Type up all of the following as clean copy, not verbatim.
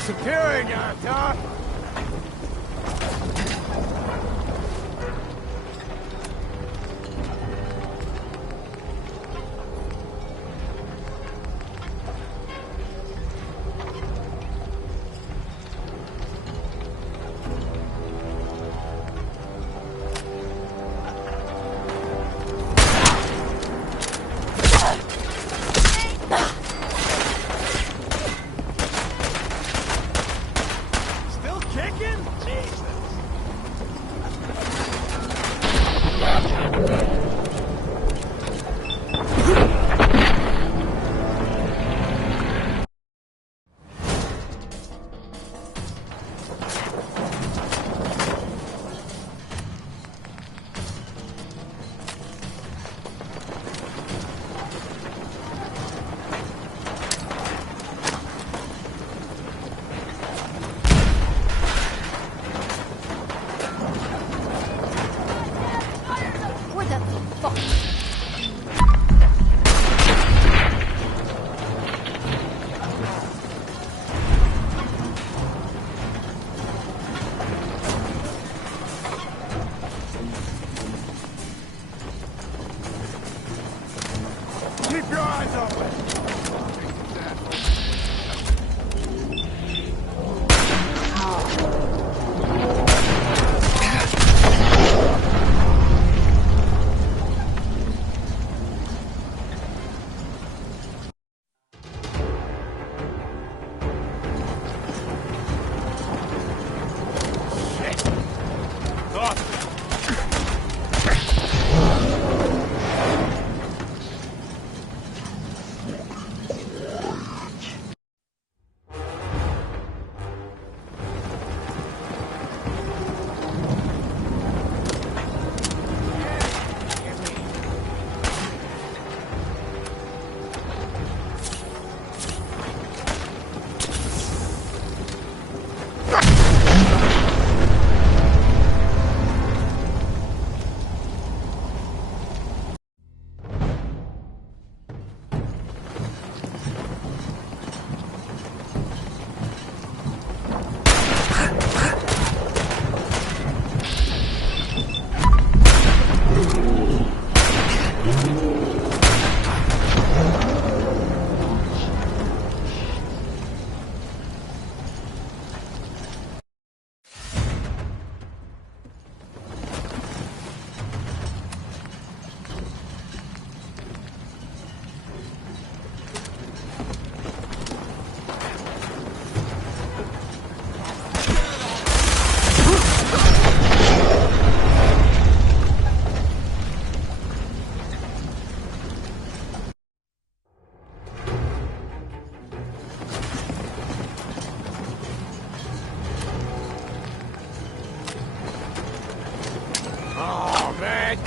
Disappearing out, huh?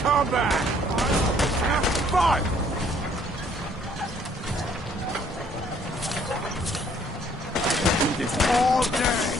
Come back! Have fun! Do this all day!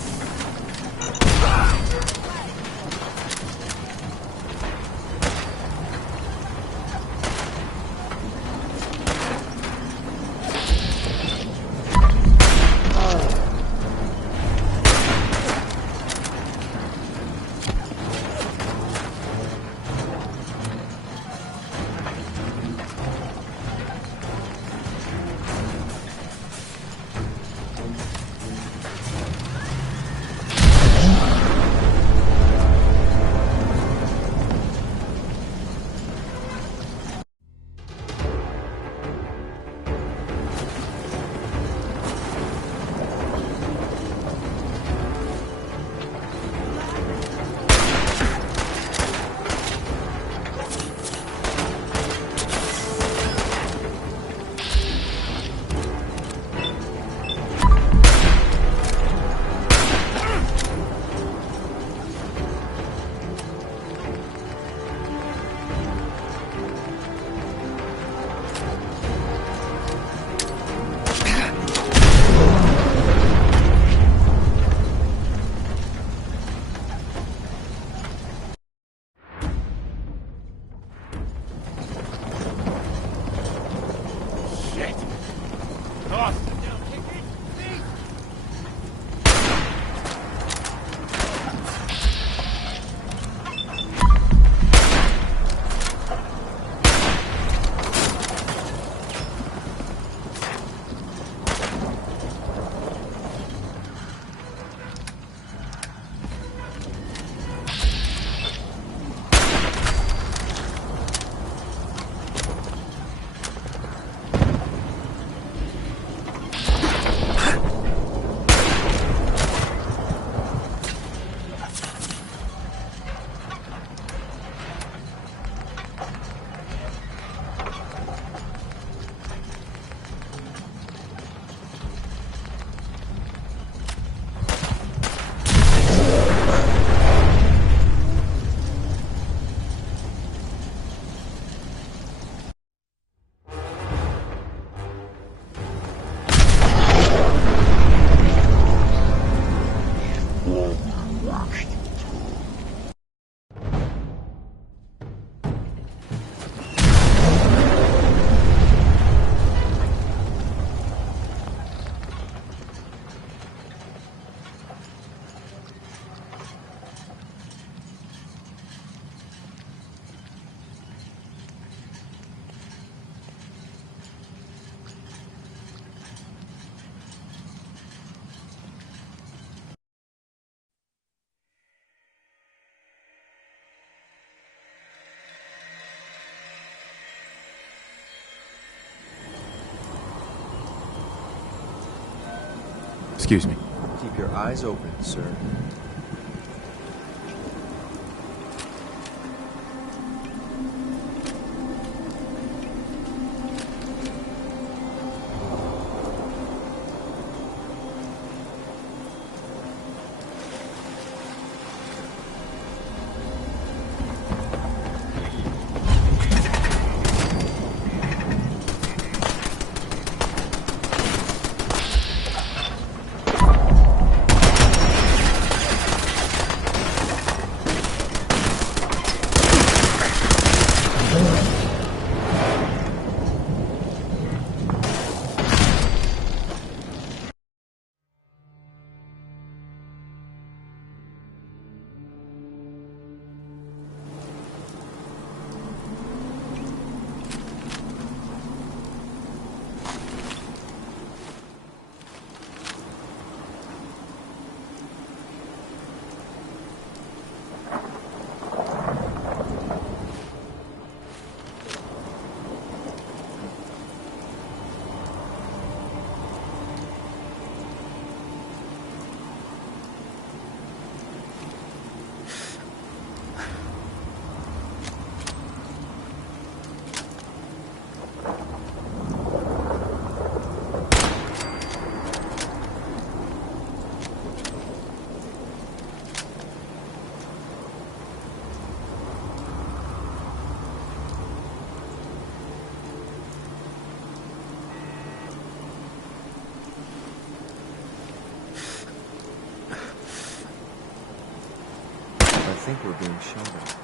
Excuse me. Keep your eyes open, sir. I think we're being shot at.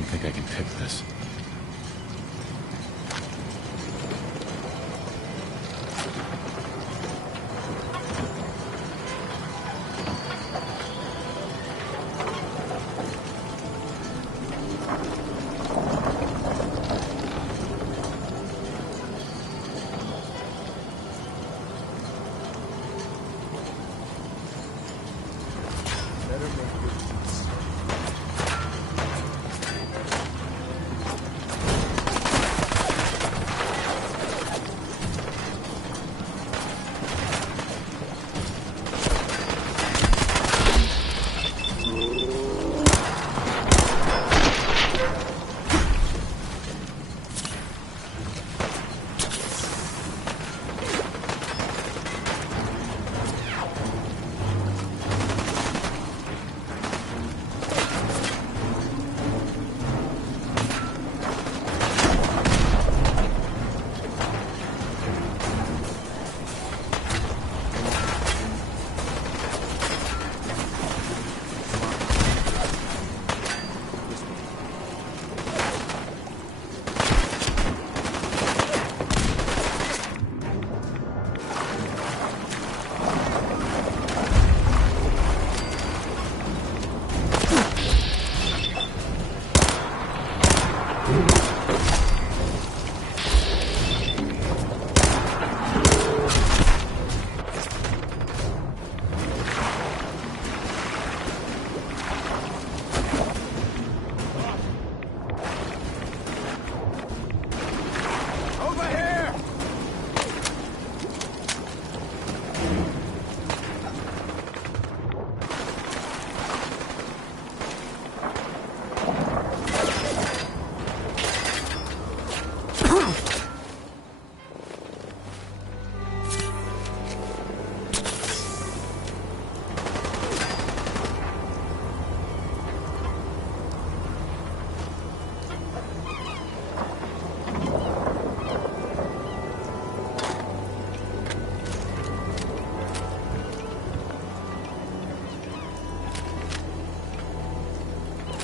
don't think I can pick this. Better make your peace.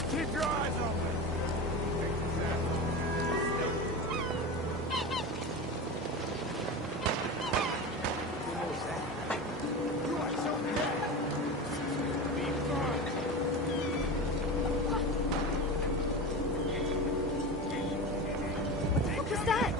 Keep your eyes open. You are so dead. Be fine. What was that?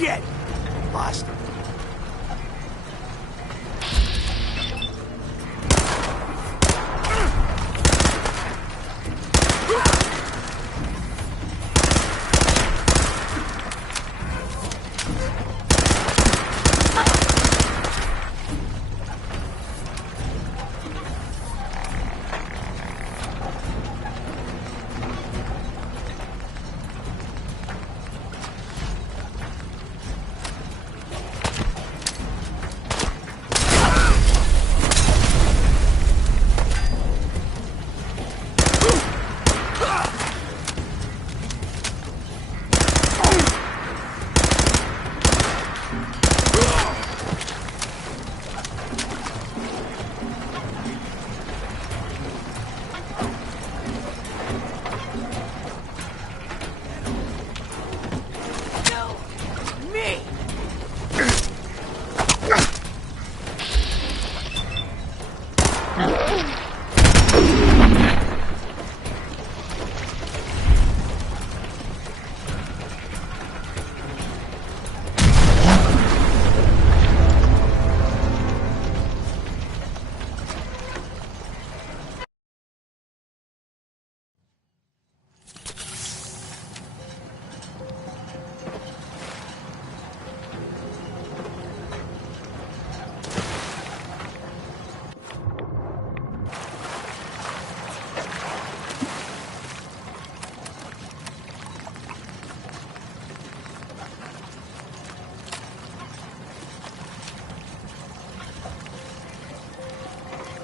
Shit! Lost him.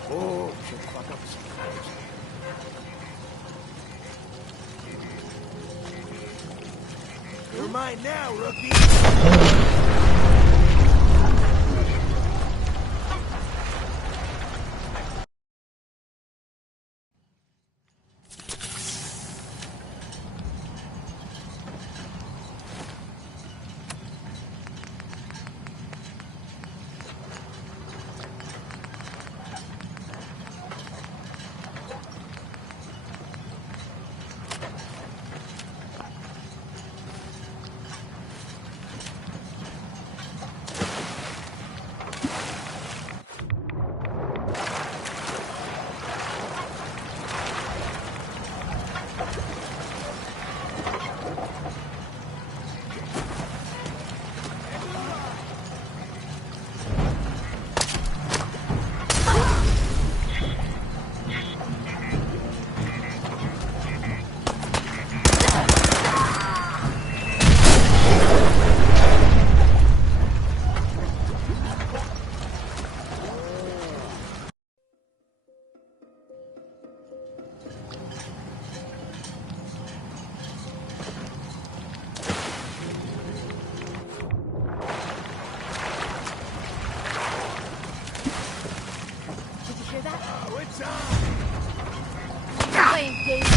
Oh, shut the fuck up. You're mine now, rookie. Oh, it's on! Playing games.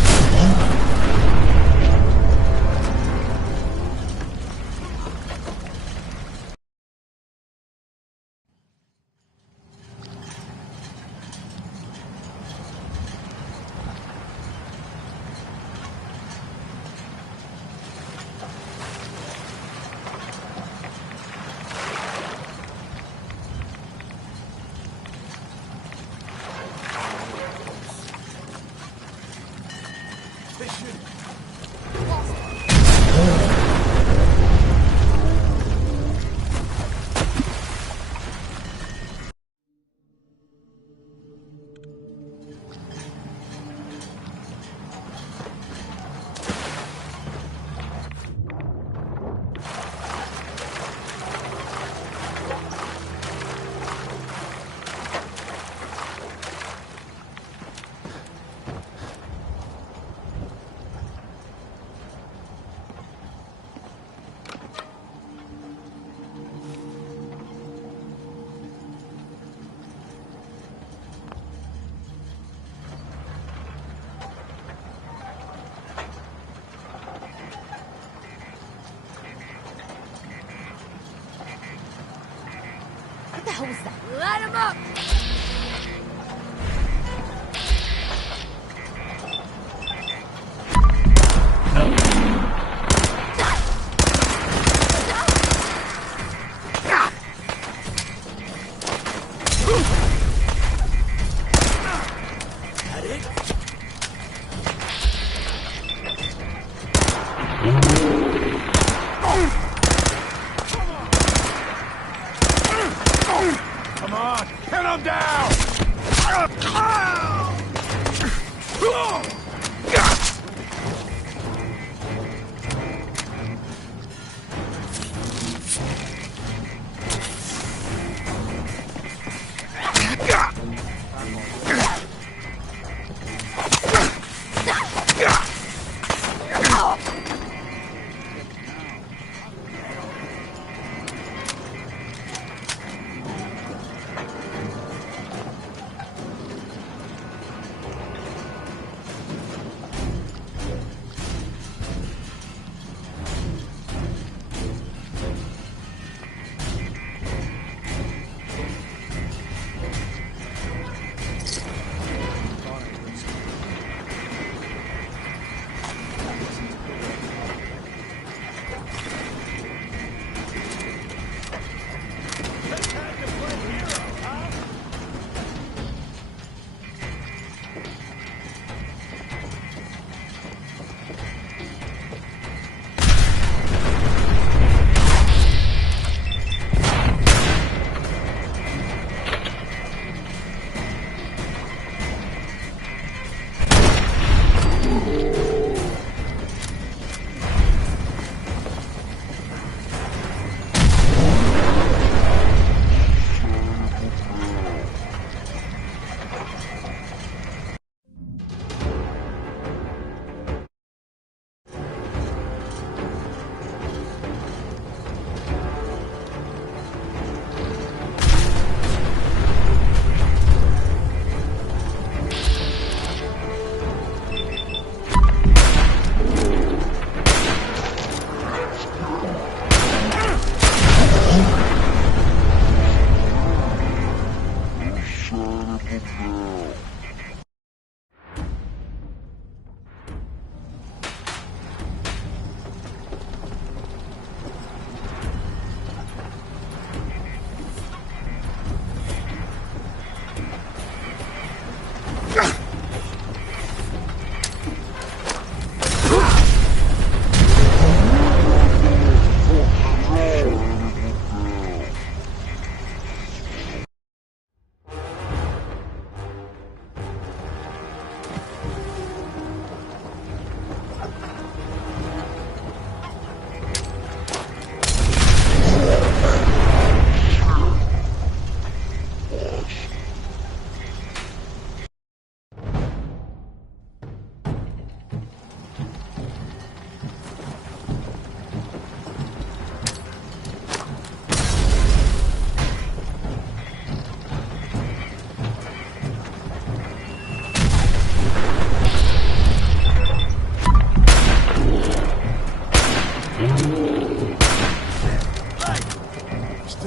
What the hell was that? Light him up!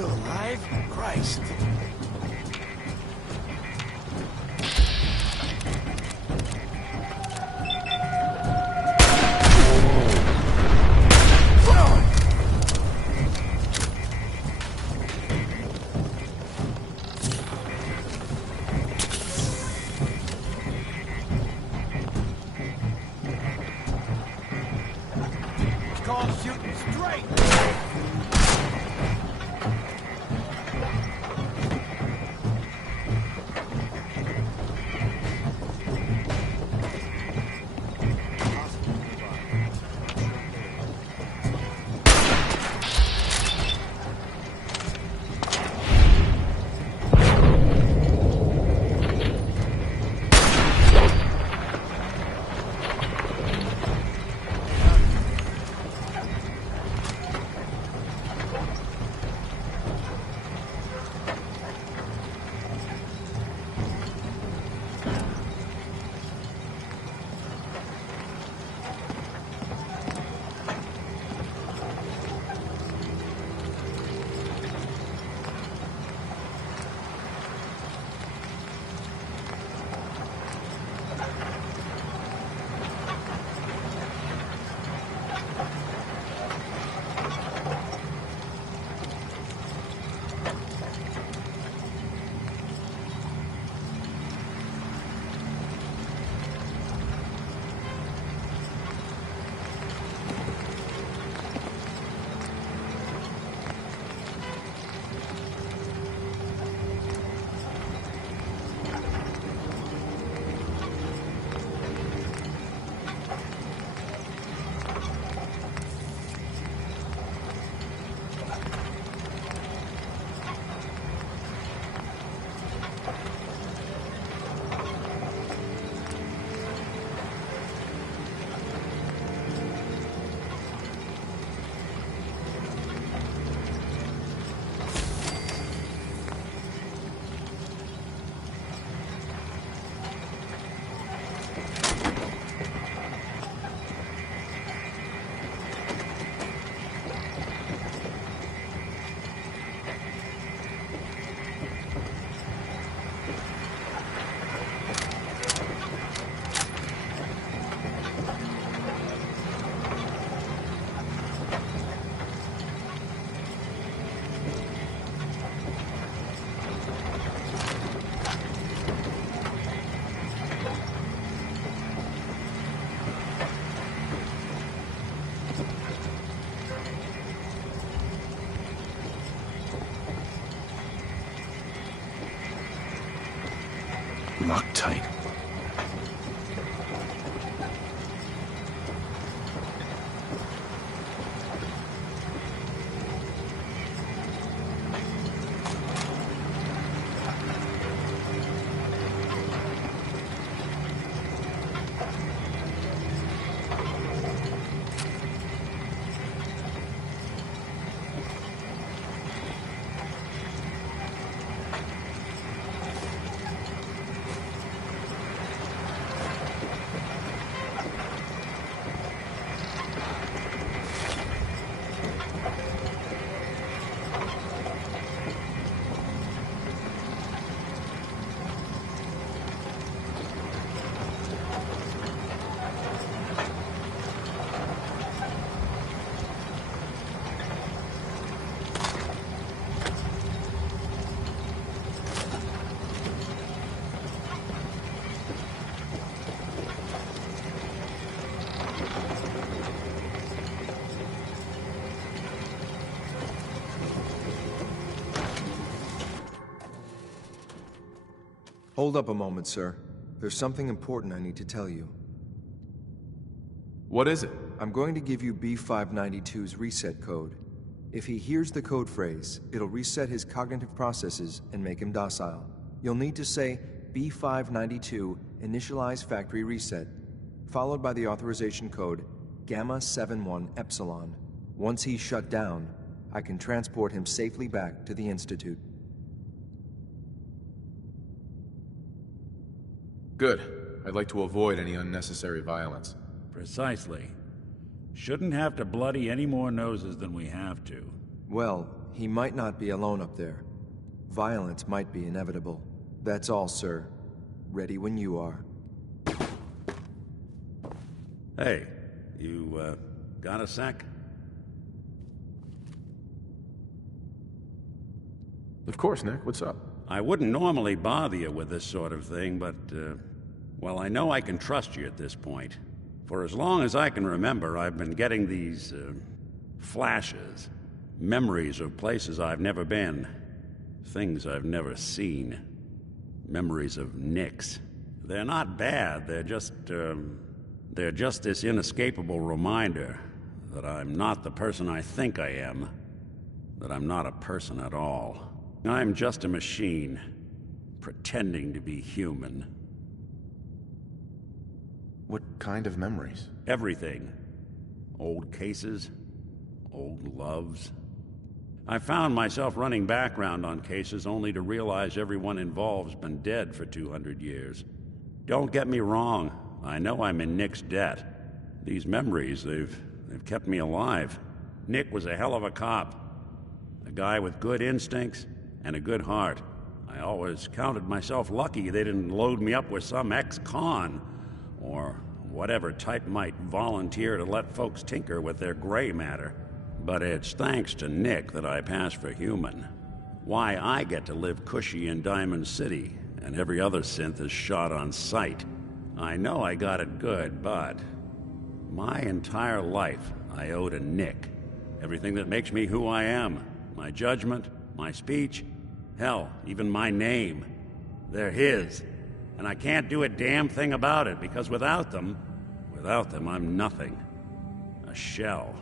still alive? Christ. Call shooting straight! Loctite. Hold up a moment, sir. There's something important I need to tell you. What is it? I'm going to give you B592's reset code. If he hears the code phrase, it'll reset his cognitive processes and make him docile. You'll need to say B592 initialize factory reset, followed by the authorization code Gamma 71 Epsilon. Once he's shut down, I can transport him safely back to the Institute. Good. I'd like to avoid any unnecessary violence. Precisely. Shouldn't have to bloody any more noses than we have to. Well, he might not be alone up there. Violence might be inevitable. That's all, sir. Ready when you are. Hey, you, got a sec? Of course, Nick. What's up? I wouldn't normally bother you with this sort of thing, but, well, I know I can trust you at this point. For as long as I can remember, I've been getting these, flashes. Memories of places I've never been. Things I've never seen. Memories of Nicks. They're not bad, they're just this inescapable reminder that I'm not the person I think I am. That I'm not a person at all. I'm just a machine, pretending to be human. What kind of memories? Everything. Old cases, old loves. I found myself running background on cases only to realize everyone involved's been dead for 200 years. Don't get me wrong, I know I'm in Nick's debt. These memories, they've kept me alive. Nick was a hell of a cop. A guy with good instincts and a good heart. I always counted myself lucky they didn't load me up with some ex-con, or whatever type might volunteer to let folks tinker with their gray matter. But it's thanks to Nick that I pass for human. Why I get to live cushy in Diamond City, and every other synth is shot on sight. I know I got it good, but my entire life I owe to Nick. Everything that makes me who I am. My judgment, my speech, hell, even my name. They're his. And I can't do a damn thing about it, because without them, I'm nothing. A shell.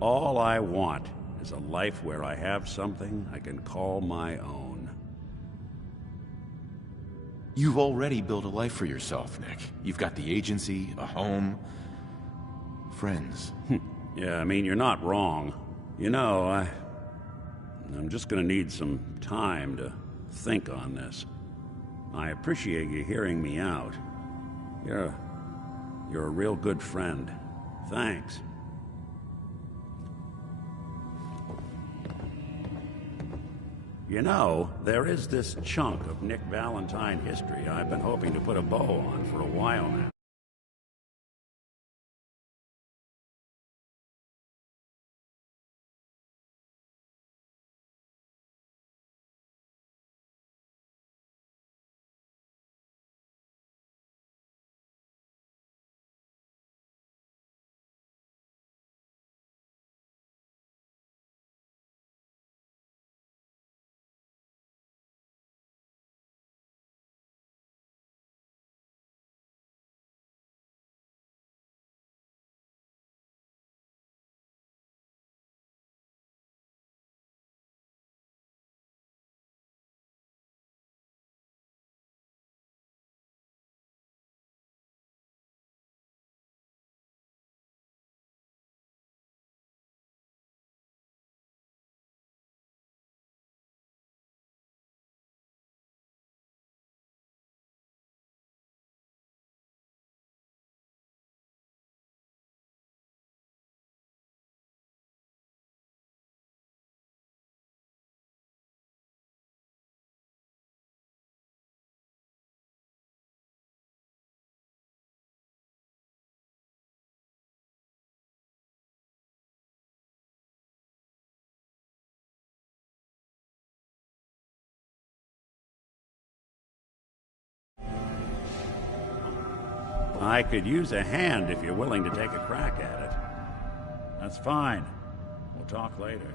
All I want is a life where I have something I can call my own. You've already built a life for yourself, Nick. You've got the agency, a home, friends. Yeah, I mean, you're not wrong. You know, I'm just gonna need some time to think on this. I appreciate you hearing me out. You're a real good friend. Thanks. You know, there is this chunk of Nick Valentine history I've been hoping to put a bow on for a while now. I could use a hand if you're willing to take a crack at it. That's fine. We'll talk later.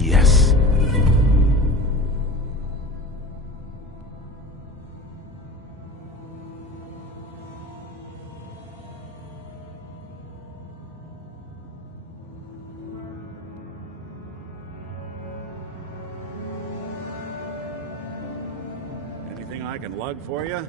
Yes. Anything I can lug for you?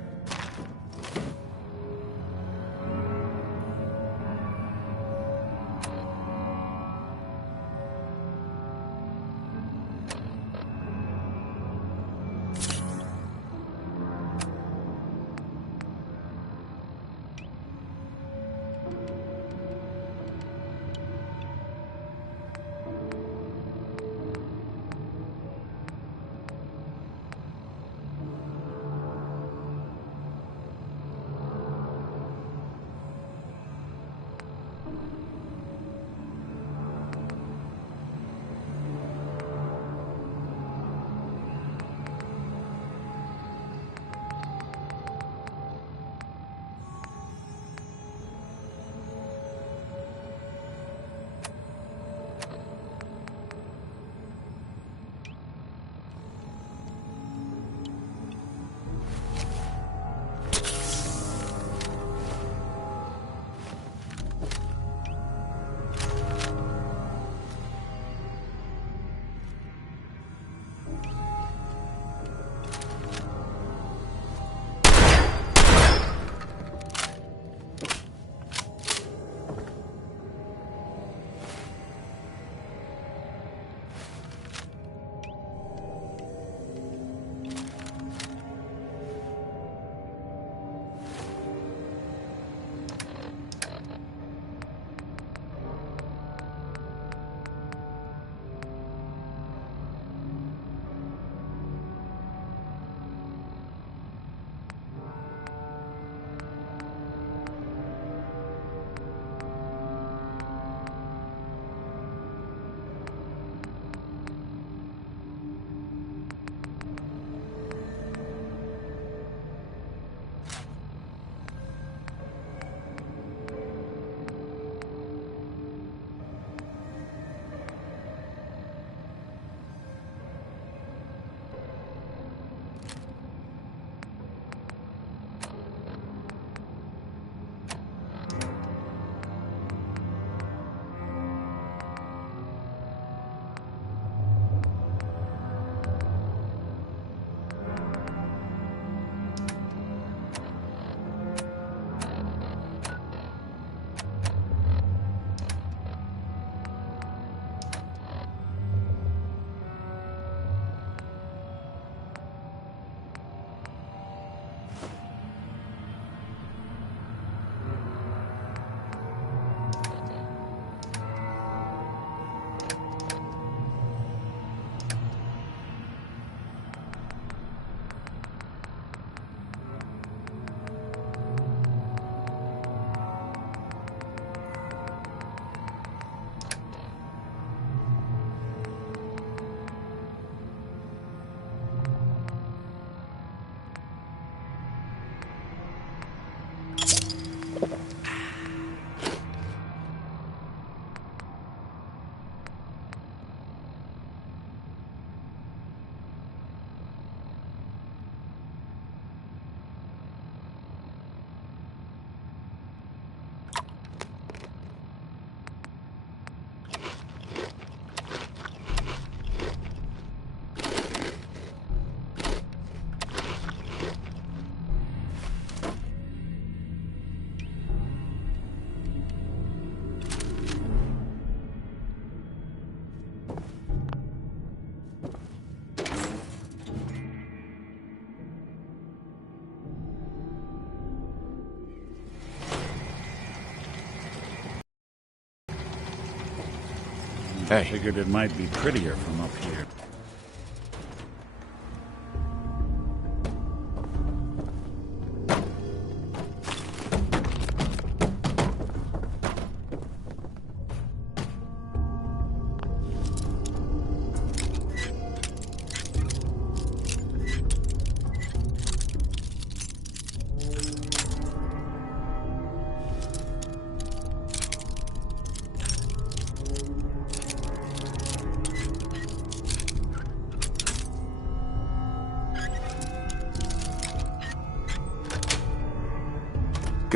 I figured it might be prettier from up here.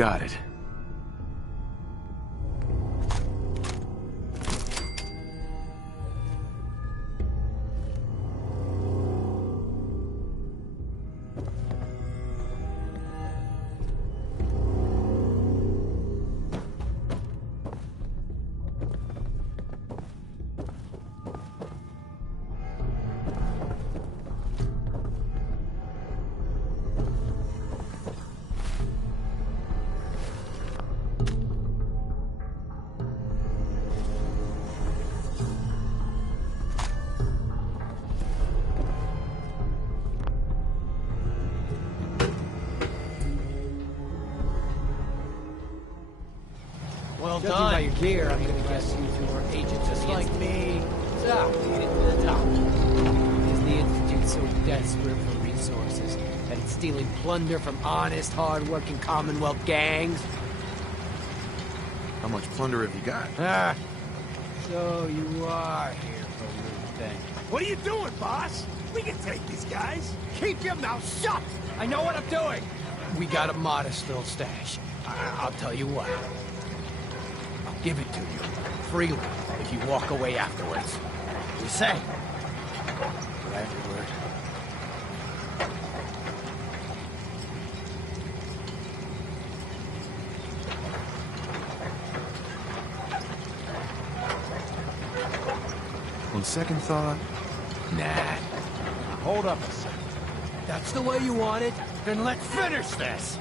got it. Well Judging by your gear, I'm gonna guess you two are agents just like me. So, made it to the top. Is the Institute so desperate for resources that it's stealing plunder from honest, hard-working Commonwealth gangs? How much plunder have you got? Ah, so you are here for a little thing. What are you doing, boss? We can take these guys. Keep your mouth shut! I know what I'm doing! We got a modest little stash. I'll tell you what. I'll give it to you, freely, if you walk away afterwards. You say? But every word. On second thought, Nah. Hold up a second. That's the way you want it? Then let's finish this!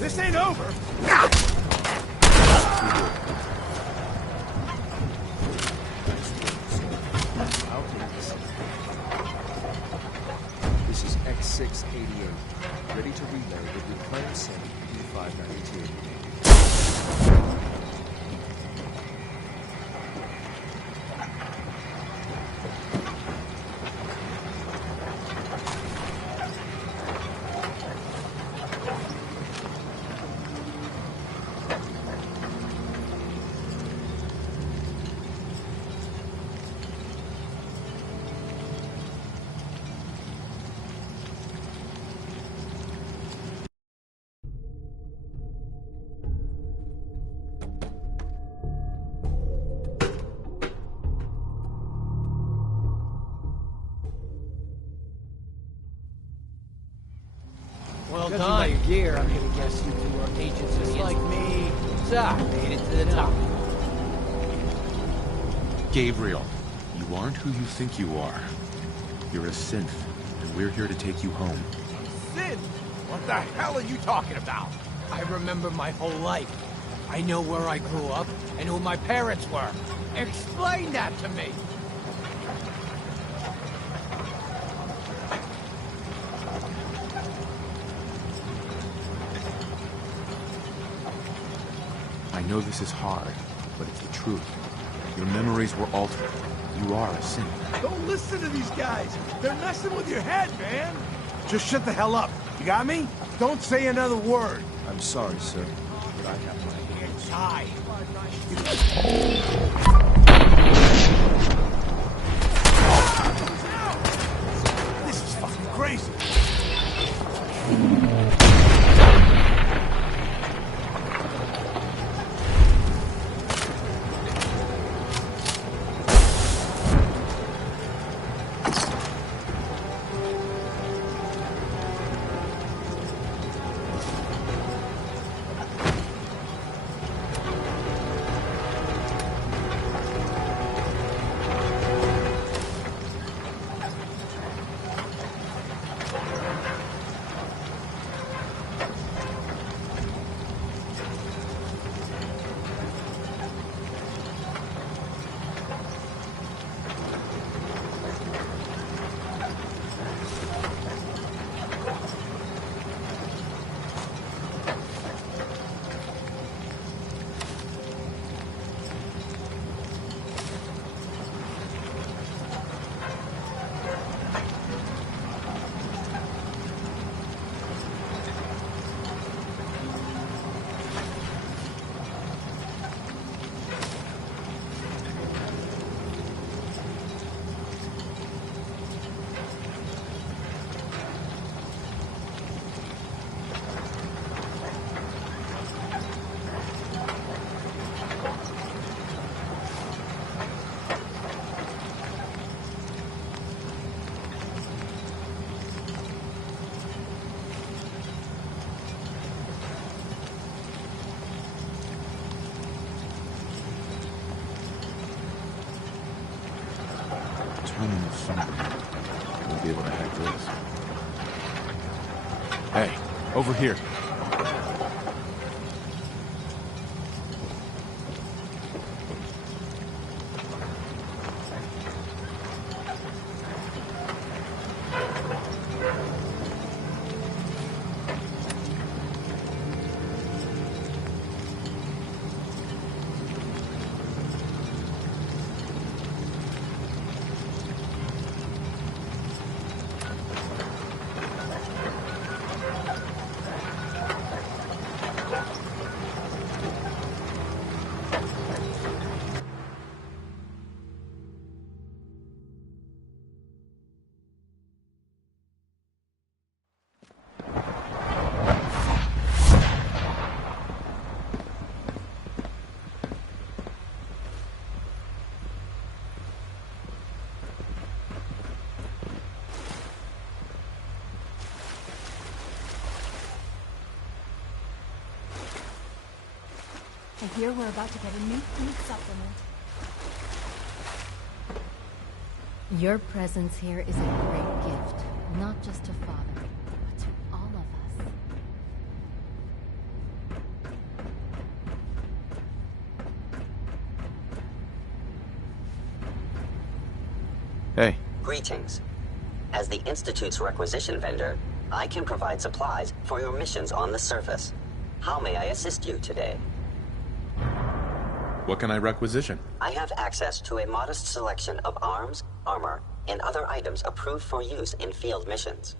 This ain't over. This is X688. Ready to reload with your planned sync P592. Well Judging by your gear, I'm gonna guess you two are agents just like me. So, made it to the top. Gabriel, you aren't who you think you are. You're a synth, and we're here to take you home. Sid, what the hell are you talking about? I remember my whole life. I know where I grew up and who my parents were. Explain that to me! I know this is hard, but it's the truth. Your memories were altered. You are a synth. Don't listen to these guys. They're messing with your head, man. Just shut the hell up. You got me? Don't say another word. I'm sorry, sir, but I have my Hands high. This is fucking crazy. running somewhere. We'll be able to hack this. Hey, over here. I hear we're about to get a new food supplement. Your presence here is a great gift, not just to Father, but to all of us. Hey. Greetings. As the Institute's requisition vendor, I can provide supplies for your missions on the surface. How may I assist you today? What can I requisition? I have access to a modest selection of arms, armor, and other items approved for use in field missions.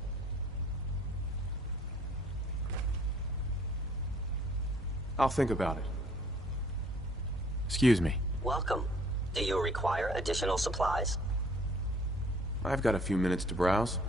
I'll think about it. Excuse me. Welcome. Do you require additional supplies? I've got a few minutes to browse.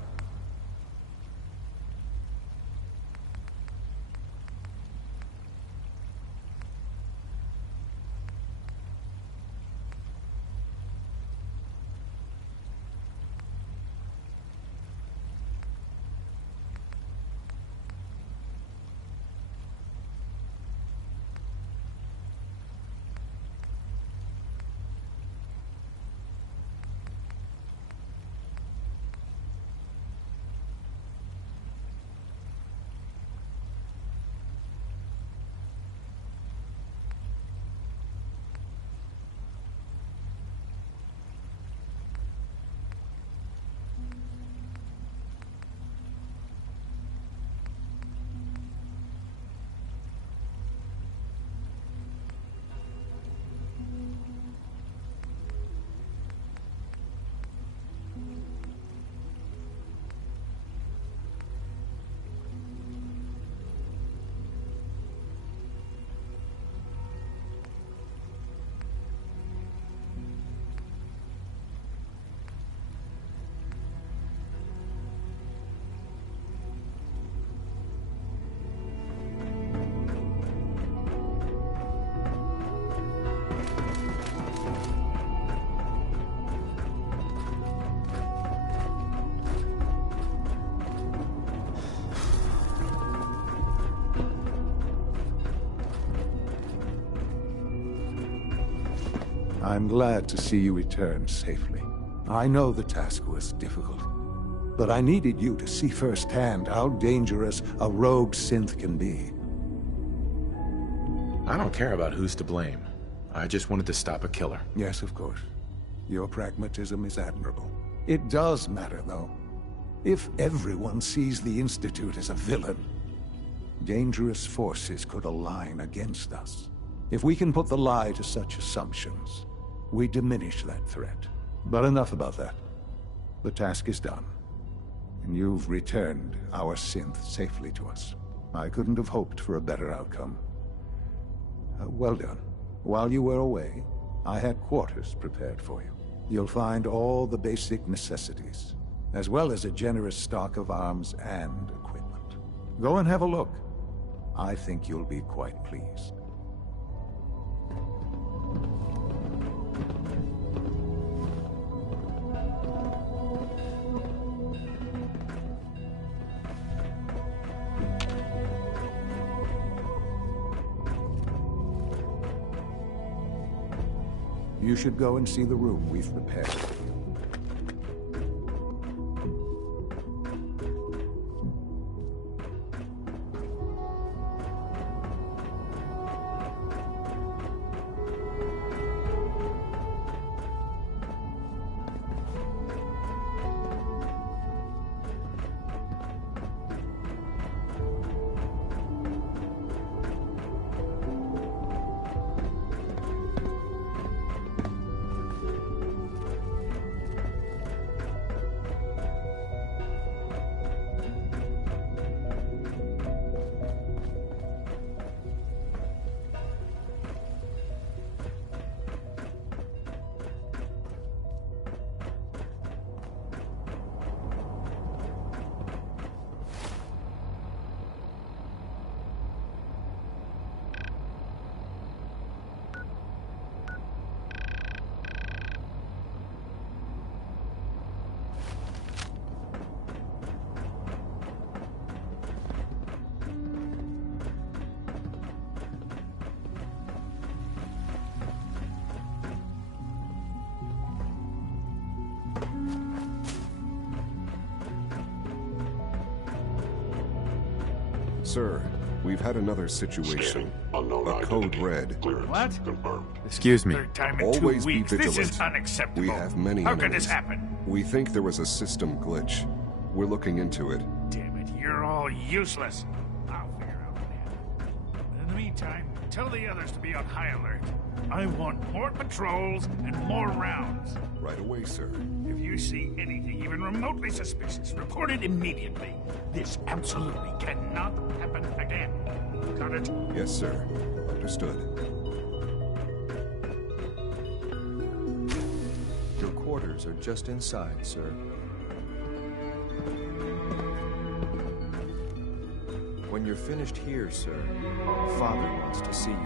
I'm glad to see you return safely. I know the task was difficult, but I needed you to see firsthand how dangerous a rogue synth can be. I don't care about who's to blame. I just wanted to stop a killer. Yes, of course. Your pragmatism is admirable. It does matter, though. If everyone sees the Institute as a villain, dangerous forces could align against us. If we can put the lie to such assumptions, we diminish that threat. But enough about that. The task is done, and you've returned our synth safely to us. I couldn't have hoped for a better outcome. Well done. While you were away, I had quarters prepared for you. You'll find all the basic necessities, as well as a generous stock of arms and equipment. Go and have a look. I think you'll be quite pleased. You should go and see the room we've prepared for you. Sir, we've had another situation. A code red. What? Excuse me. Third time in Always 2 be weeks. This vigilant. is unacceptable. We have many How enemies. could this happen? We think there was a system glitch. We're looking into it. Damn it, you're all useless. I'll figure out what happened. In the meantime, tell the others to be on high alert. I want more patrols and more rounds. Right away, sir. If you see anything even remotely suspicious, report it immediately. This absolutely cannot happen again. Got it? Yes, sir. Understood. Your quarters are just inside, sir. When you're finished here, sir, Father wants to see you.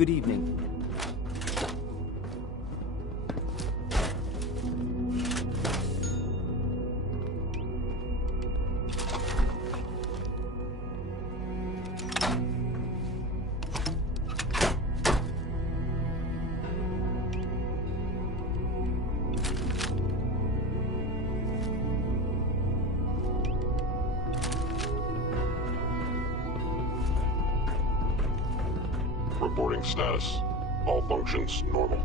Good evening. Reporting status. All functions normal.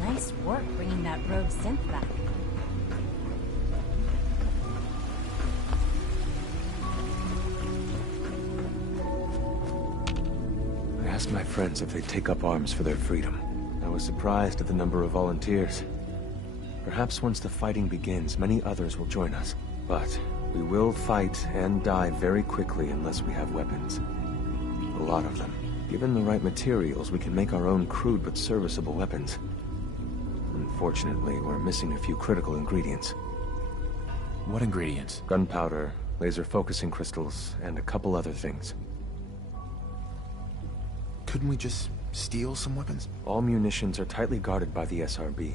Nice work bringing that rogue synth back. I asked my friends if they'd take up arms for their freedom. I was surprised at the number of volunteers. Perhaps once the fighting begins, many others will join us. But we will fight and die very quickly unless we have weapons. A lot of them. Given the right materials, we can make our own crude but serviceable weapons. Unfortunately, we're missing a few critical ingredients. What ingredients? Gunpowder, laser focusing crystals, and a couple other things. Couldn't we just steal some weapons? All munitions are tightly guarded by the SRB.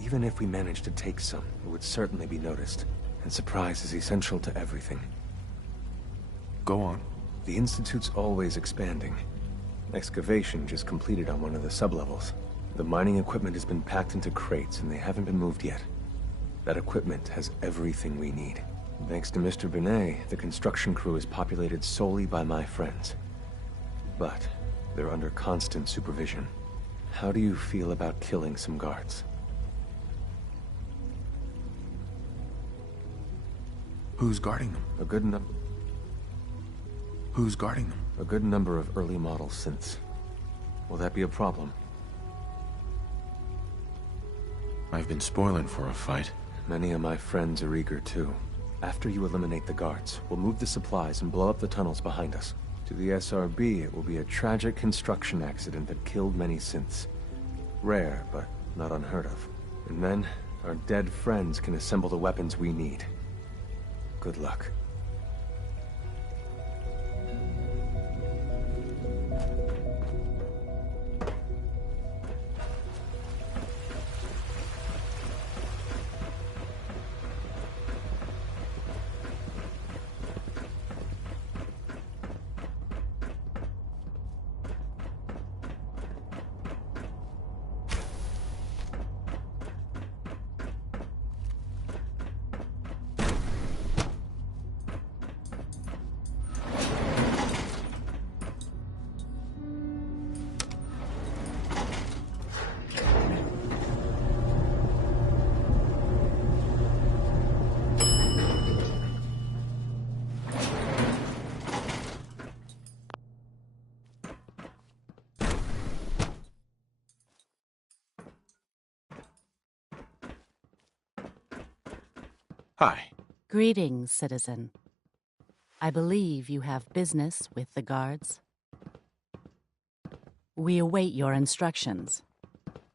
Even if we managed to take some, it would certainly be noticed. And surprise is essential to everything. Go on. The Institute's always expanding. Excavation just completed on one of the sublevels. The mining equipment has been packed into crates and they haven't been moved yet. That equipment has everything we need. Thanks to Mr. Binet, the construction crew is populated solely by my friends. But they're under constant supervision. How do you feel about killing some guards? Who's guarding them? A good number. Who's guarding them? A good number of early model synths. Will that be a problem? I've been spoiling for a fight. Many of my friends are eager too. After you eliminate the guards, we'll move the supplies and blow up the tunnels behind us. To the SRB, it will be a tragic construction accident that killed many synths. Rare, but not unheard of. And then, our dead friends can assemble the weapons we need. Good luck. Hi. Greetings, citizen. I believe you have business with the guards. We await your instructions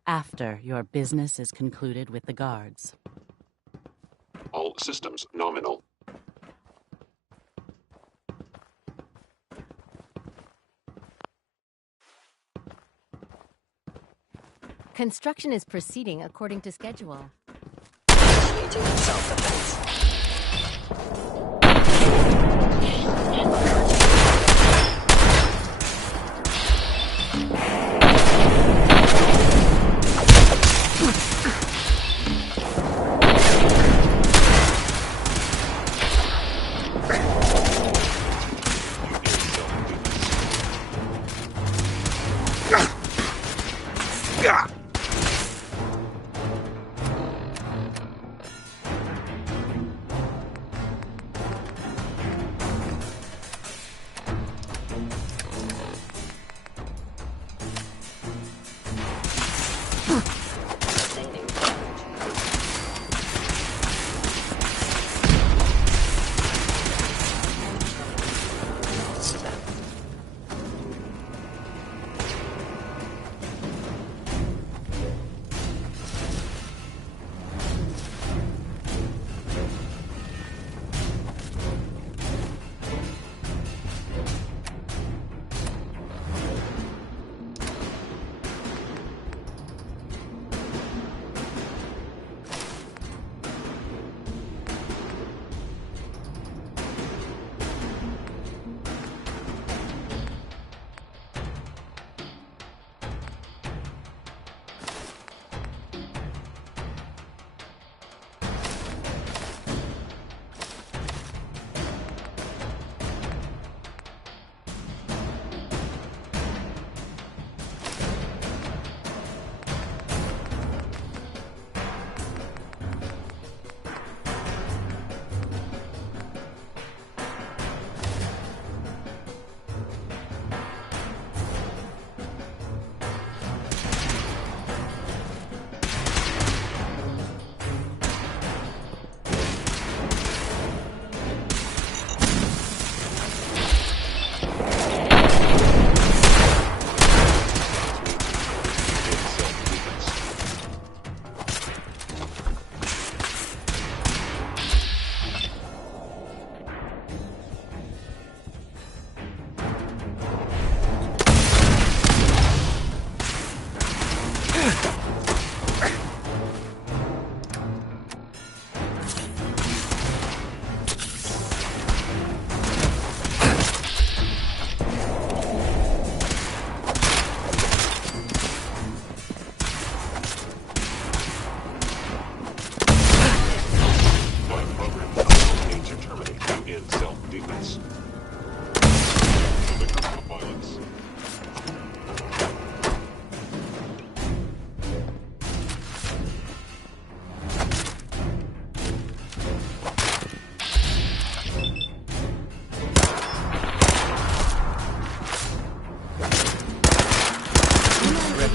after your business is concluded with the guards. All systems nominal. Construction is proceeding according to schedule. Initiating self-defense.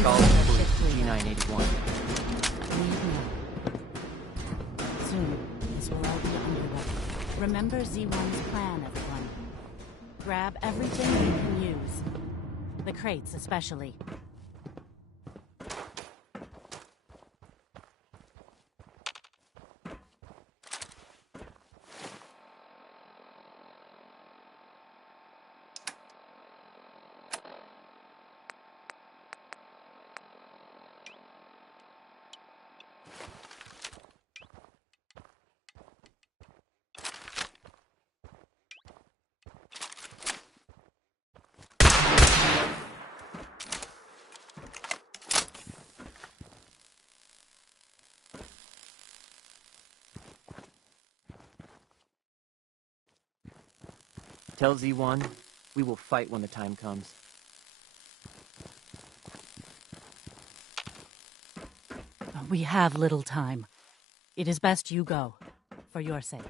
call for G981. Leave now. Soon, this will all be underway. Remember Z1's plan, everyone. Grab everything you can use. The crates, especially. Tell Z1, we will fight when the time comes. We have little time. It is best you go, for your sake.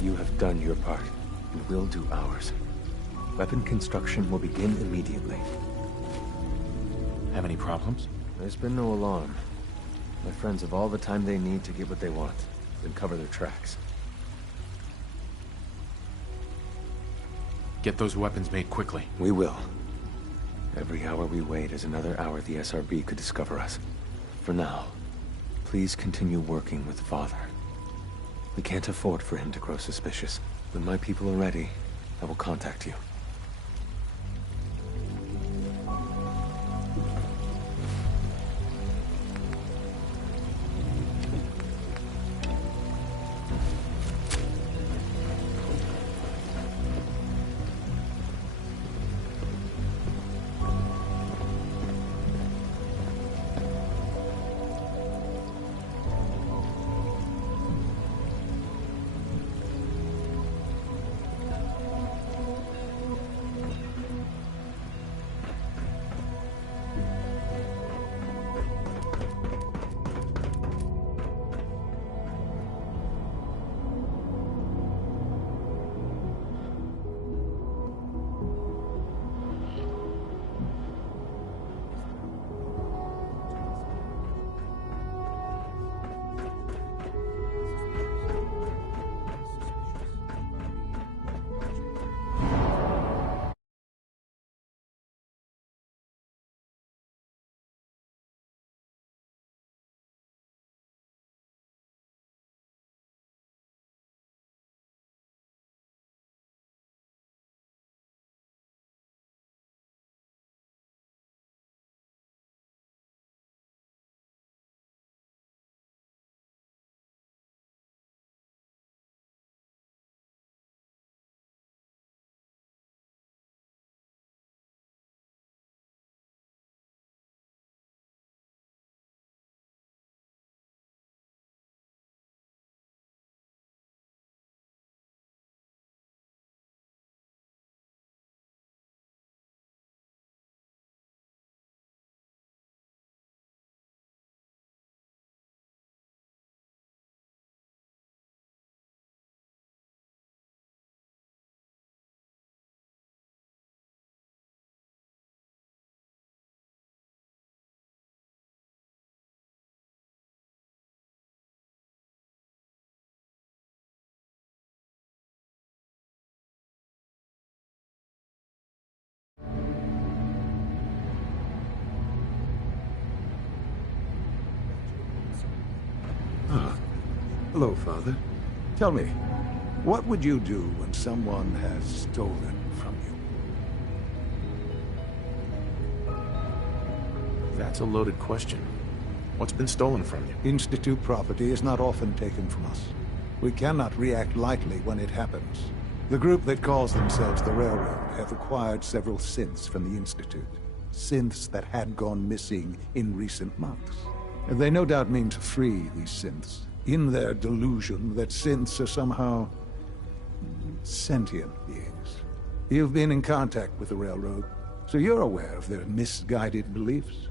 You have done your part. We will do ours. Weapon construction will begin immediately. Have any problems? There's been no alarm. My friends have all the time they need to get what they want, then cover their tracks. Get those weapons made quickly. We will. Every hour we wait is another hour the SRB could discover us. For now, please continue working with Father. We can't afford for him to grow suspicious. When my people are ready, I will contact you. Hello, Father. Tell me, what would you do when someone has stolen from you? That's a loaded question. What's been stolen from you? Institute property is not often taken from us. We cannot react lightly when it happens. The group that calls themselves the Railroad have acquired several synths from the Institute. Synths that had gone missing in recent months. They no doubt mean to free these synths, in their delusion that synths are somehow sentient beings. You've been in contact with the Railroad, so you're aware of their misguided beliefs.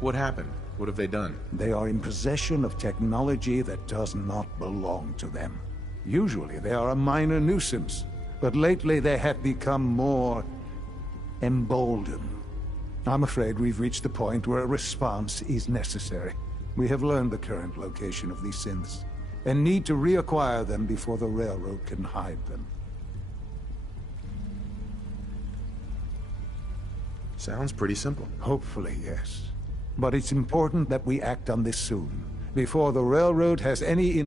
What happened? What have they done? They are in possession of technology that does not belong to them. Usually they are a minor nuisance, but lately they have become more emboldened. I'm afraid we've reached the point where a response is necessary. We have learned the current location of these synths, and need to reacquire them before the Railroad can hide them. Sounds pretty simple. Hopefully, yes. But it's important that we act on this soon, before the Railroad has any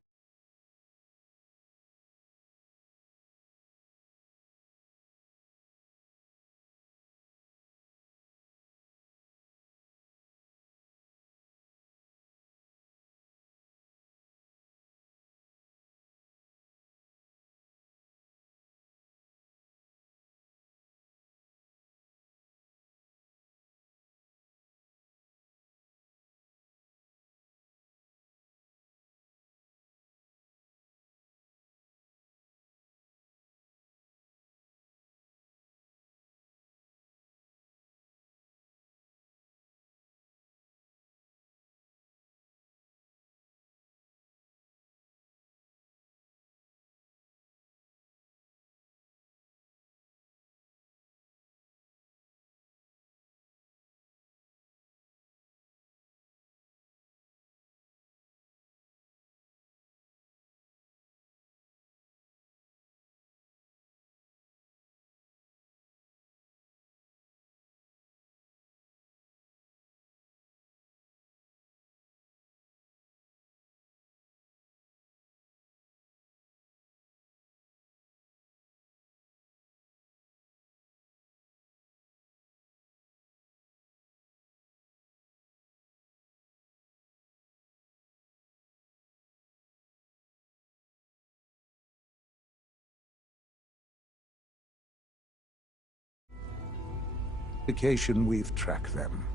indication we've tracked them.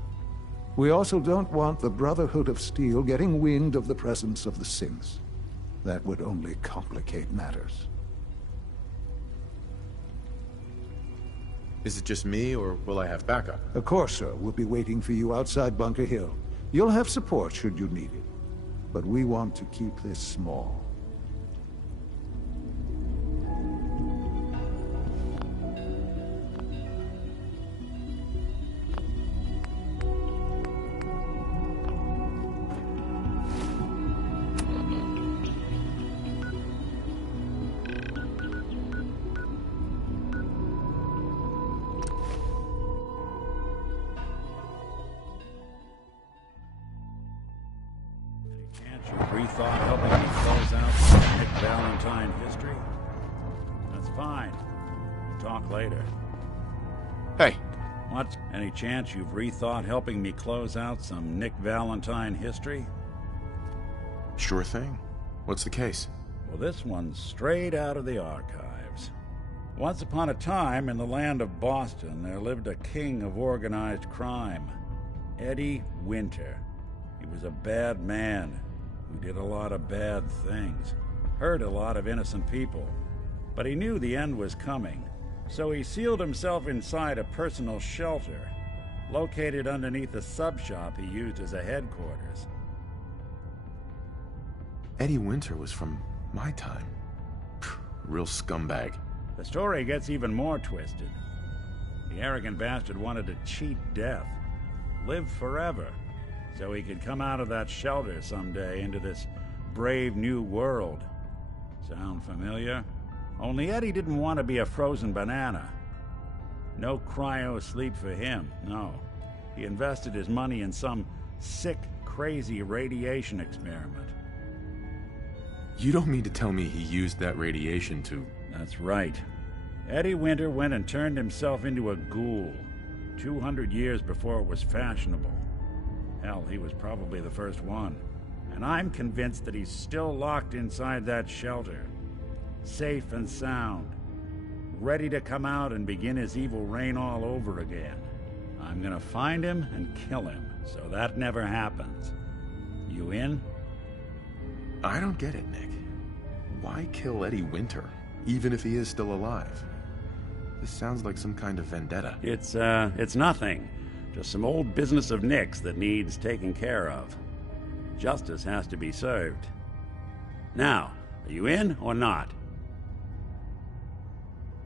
We also don't want the Brotherhood of Steel getting wind of the presence of the synths. That would only complicate matters. Is it just me, or will I have backup? Of course, sir. We'll be waiting for you outside Bunker Hill. You'll have support should you need it. But we want to keep this small. Rethought helping me close out some Nick Valentine history? That's fine. We'll talk later. Hey. What? Any chance you've rethought helping me close out some Nick Valentine history? Sure thing. What's the case? Well, this one's straight out of the archives. Once upon a time, in the land of Boston, there lived a king of organized crime, Eddie Winter. He was a bad man who did a lot of bad things, hurt a lot of innocent people. But he knew the end was coming, so he sealed himself inside a personal shelter, located underneath a sub-shop he used as a headquarters. Eddie Winter was from my time. Real scumbag. The story gets even more twisted. The arrogant bastard wanted to cheat death, live forever, so he could come out of that shelter someday into this brave new world. Sound familiar? Only Eddie didn't want to be a frozen banana. No cryo sleep for him, no. He invested his money in some sick, crazy radiation experiment. You don't mean to tell me he used that radiation to... That's right. Eddie Winter went and turned himself into a ghoul, 200 years before it was fashionable. Hell, he was probably the first one. And I'm convinced that he's still locked inside that shelter, safe and sound, ready to come out and begin his evil reign all over again. I'm gonna find him and kill him, so that never happens. You in? I don't get it, Nick. Why kill Eddie Winter, even if he is still alive? This sounds like some kind of vendetta. It's nothing. Just some old business of Nick's that needs taken care of. Justice has to be served. Now, are you in or not?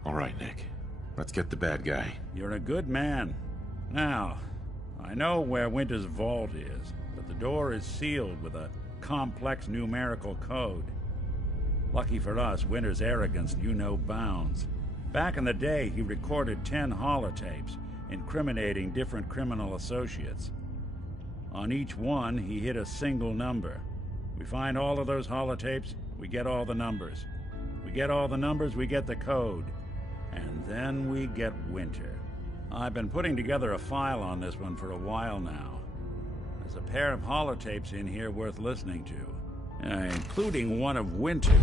All right, Nick. Let's get the bad guy. You're a good man. Now, I know where Winter's vault is, but the door is sealed with a complex numerical code. Lucky for us, Winter's arrogance knew no bounds. Back in the day, he recorded 10 holotapes, incriminating different criminal associates. On each one, he hit a single number. We find all of those holotapes, we get all the numbers. We get all the numbers, we get the code. And then we get Winter. I've been putting together a file on this one for a while now. There's a pair of holotapes in here worth listening to, including one of Winter's.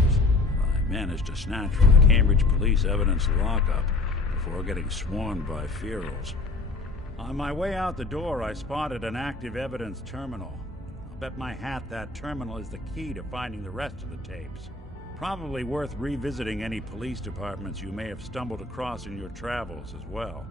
I managed to snatch from the Cambridge Police evidence lockup before getting swarmed by ferals. On my way out the door, I spotted an active evidence terminal. I'll bet my hat that terminal is the key to finding the rest of the tapes. Probably worth revisiting any police departments you may have stumbled across in your travels as well.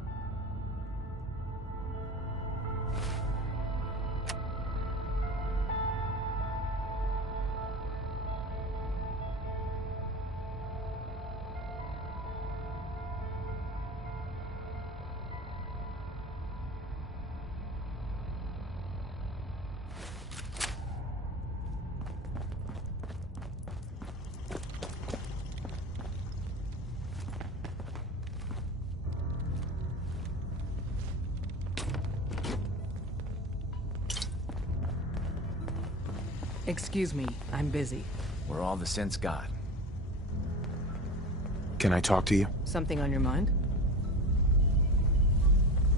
Excuse me, I'm busy. We're all the sense got. Can I talk to you? Something on your mind?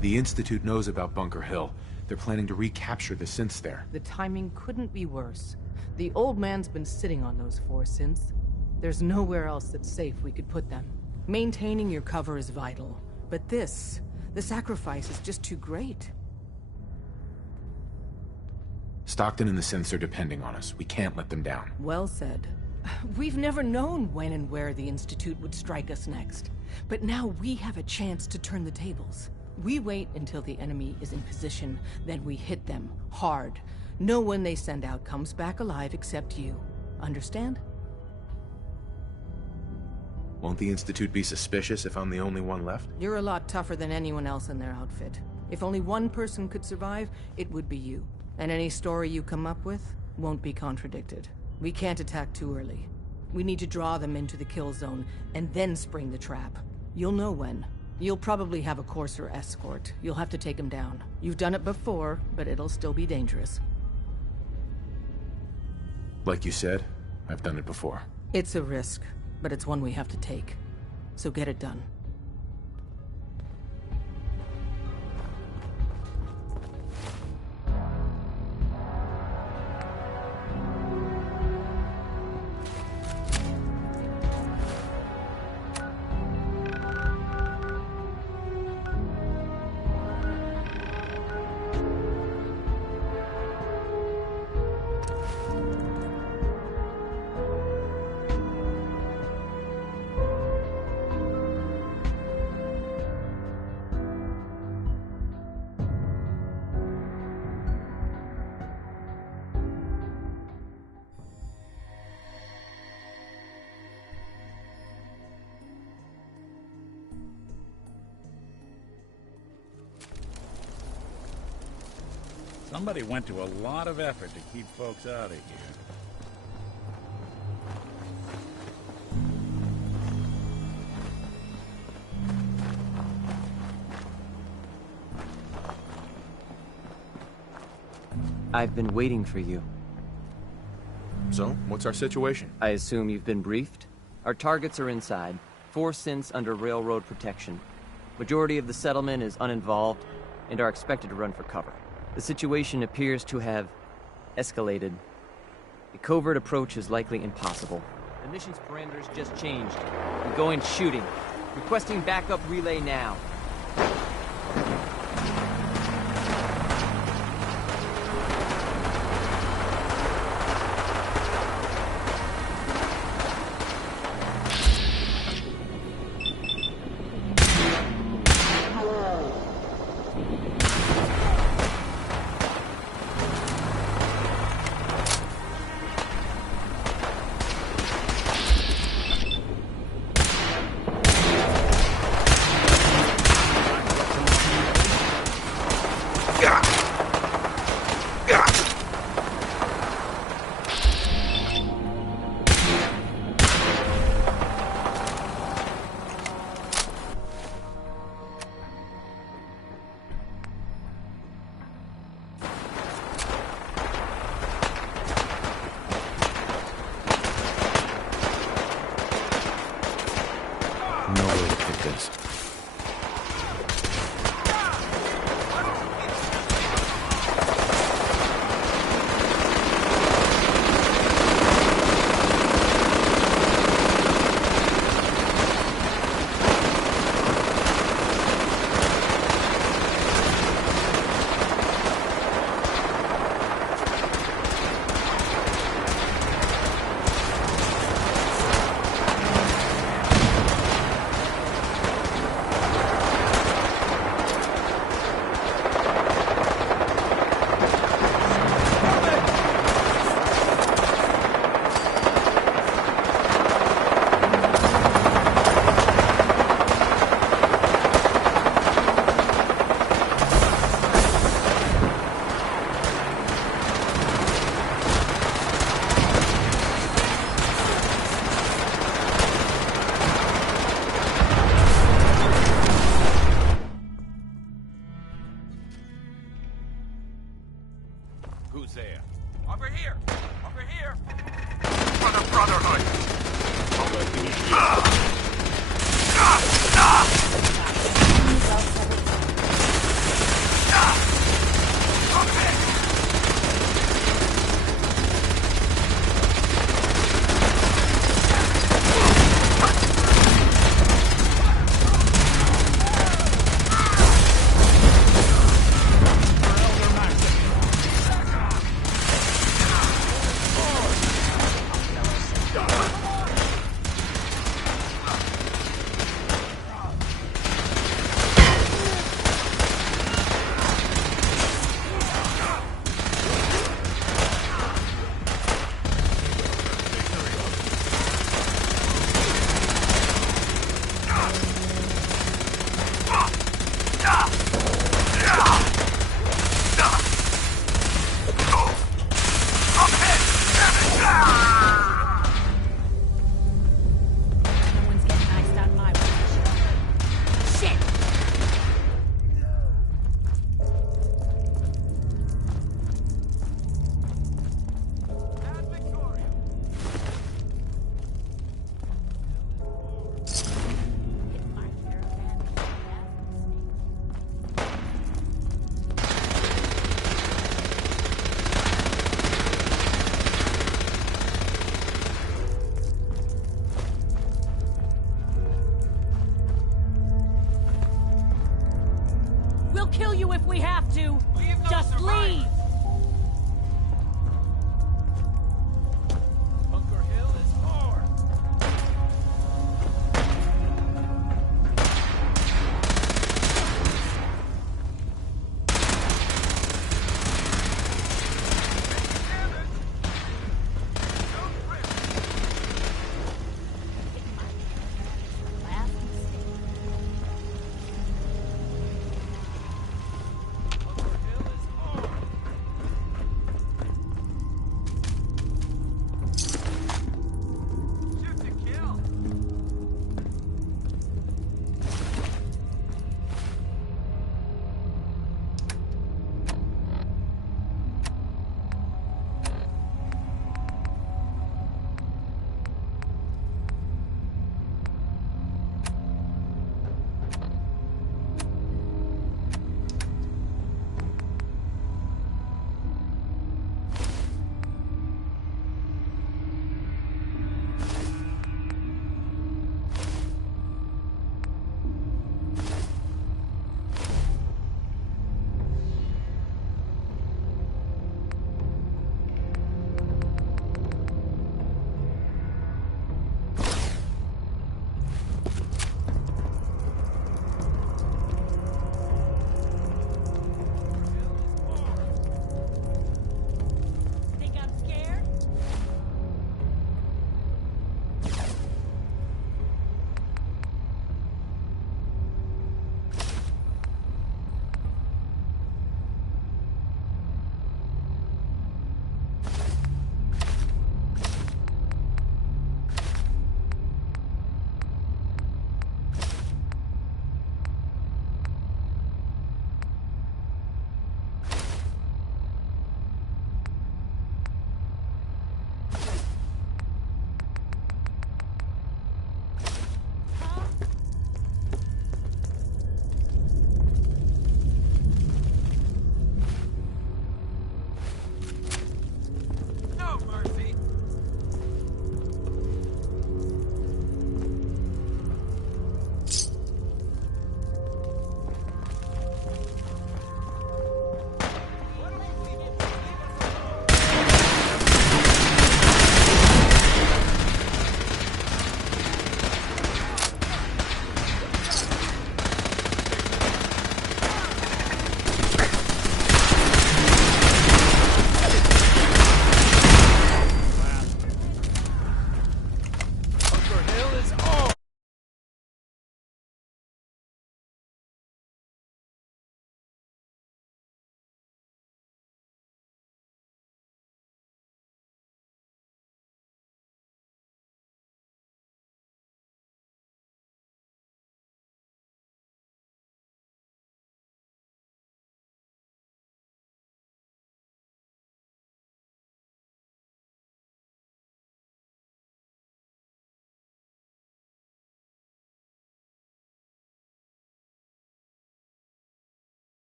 The Institute knows about Bunker Hill. They're planning to recapture the synths there. The timing couldn't be worse. The old man's been sitting on those 4 synths. There's nowhere else that's safe we could put them. Maintaining your cover is vital. But the sacrifice is just too great. Stockton and the synths are depending on us. We can't let them down. Well said. We've never known when and where the Institute would strike us next. But now we have a chance to turn the tables. We wait until the enemy is in position, then we hit them hard. No one they send out comes back alive except you. Understand? Won't the Institute be suspicious if I'm the only one left? You're a lot tougher than anyone else in their outfit. If only one person could survive, it would be you. And any story you come up with won't be contradicted. We can't attack too early. We need to draw them into the kill zone, and then spring the trap. You'll know when. You'll probably have a Courser escort. You'll have to take them down. You've done it before, but it'll still be dangerous. Like you said, I've done it before. It's a risk, but it's one we have to take. So get it done. Somebody went to a lot of effort to keep folks out of here. I've been waiting for you. So, what's our situation? I assume you've been briefed? Our targets are inside. 4 synths under railroad protection. Majority of the settlement is uninvolved and are expected to run for cover. The situation appears to have escalated. A covert approach is likely impossible. The mission's parameters just changed. I'm going shooting. Requesting backup relay now. Who's there? Over here! Over here! For the Brotherhood! We'll kill you if we have to. Just leave. Bunker Hill is hard.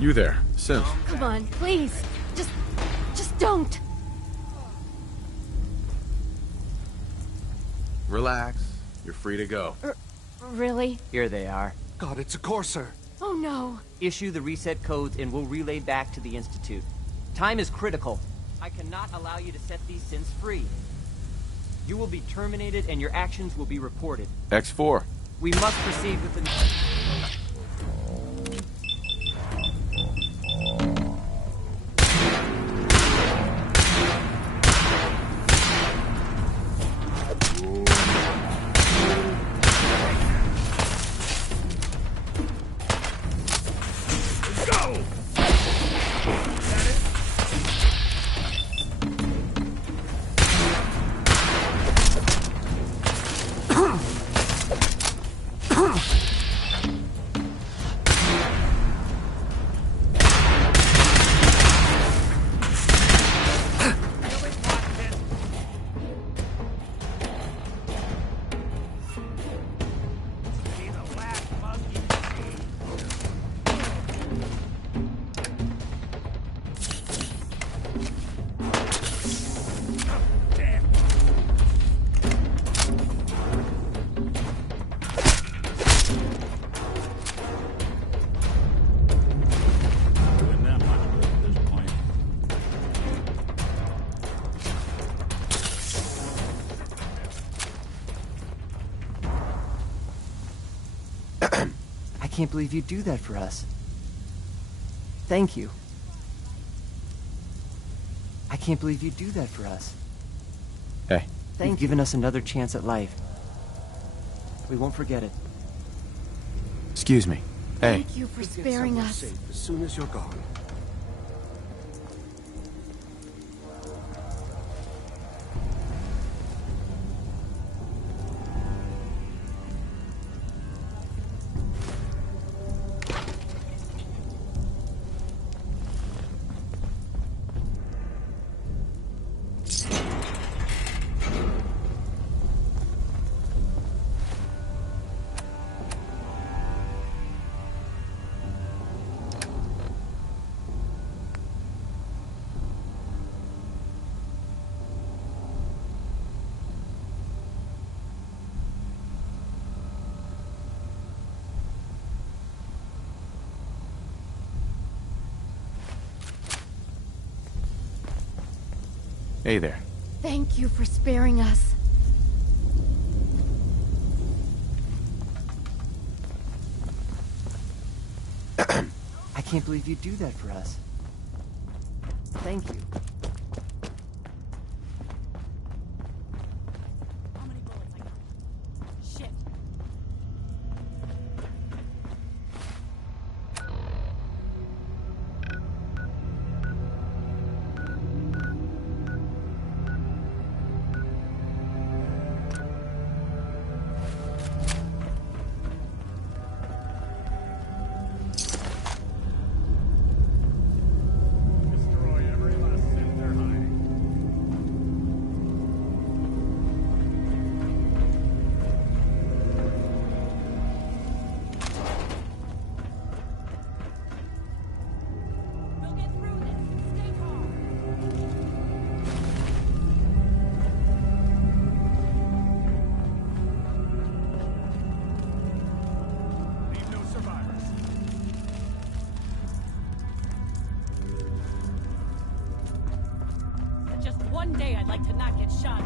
You there, Sim. Come on, please. Just don't. Relax. You're free to go. Really? Here they are. God, it's a Courser. Oh no. Issue the reset codes and we'll relay back to the Institute. Time is critical. I cannot allow you to set these synths free. You will be terminated and your actions will be reported. X4. We must proceed with the... I can't believe you'd do that for us. Thank you. I can't believe you'd do that for us. Hey. You've given us another chance at life. We won't forget it. Excuse me. Hey. Thank you for sparing us. Safe as soon as you're gone. Hey there. Thank you for sparing us. I can't believe you'd do that for us. Thank you. How many bullets I got? Shit. One day I'd like to not get shot.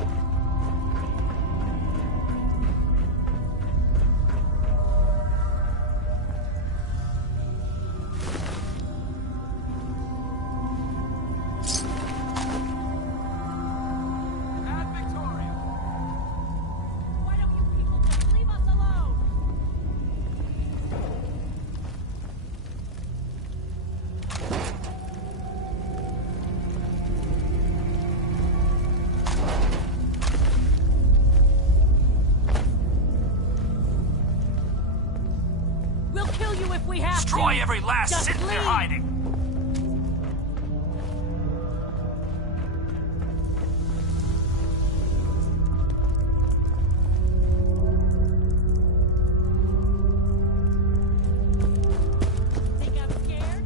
If we have Destroy to. every last Just Sith they're leave. hiding. Think I'm scared?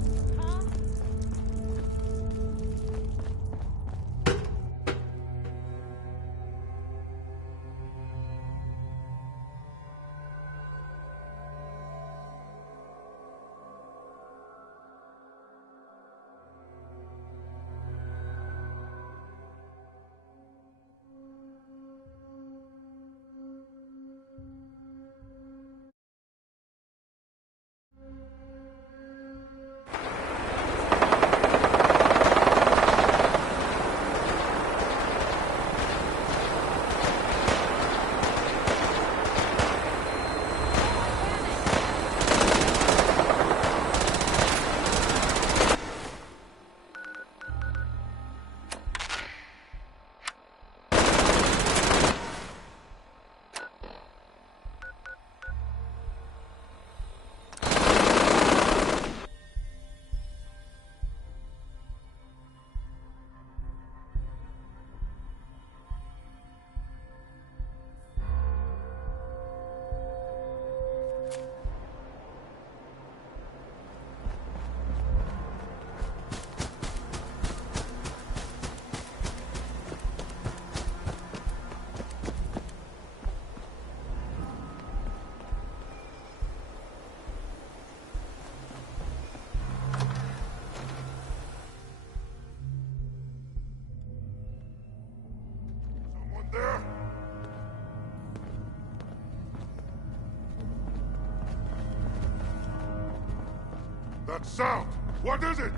That sound! What is it?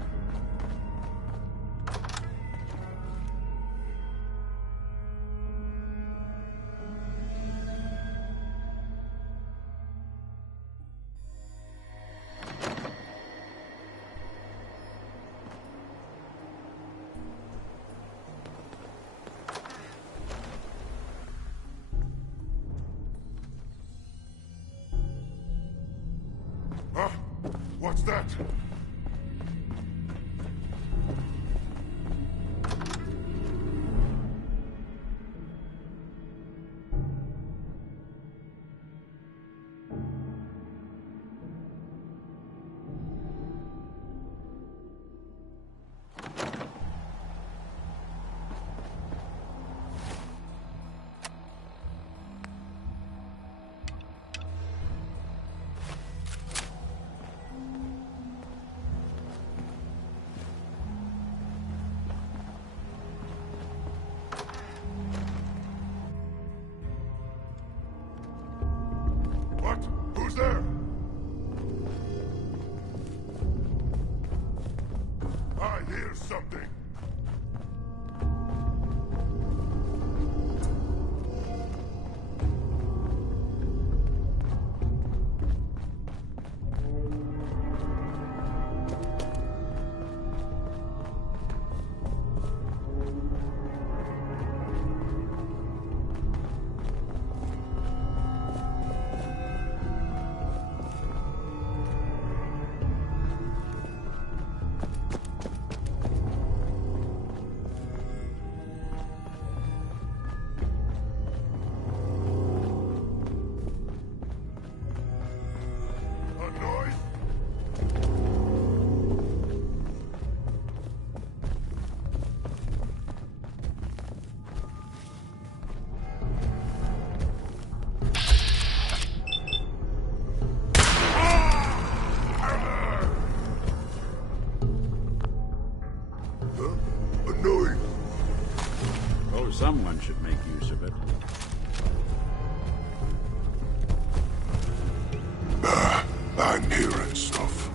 Huh? What's that? What? Who's there? I hear something. A noise? A noise. Oh, someone should make use of it. I'm hearing stuff.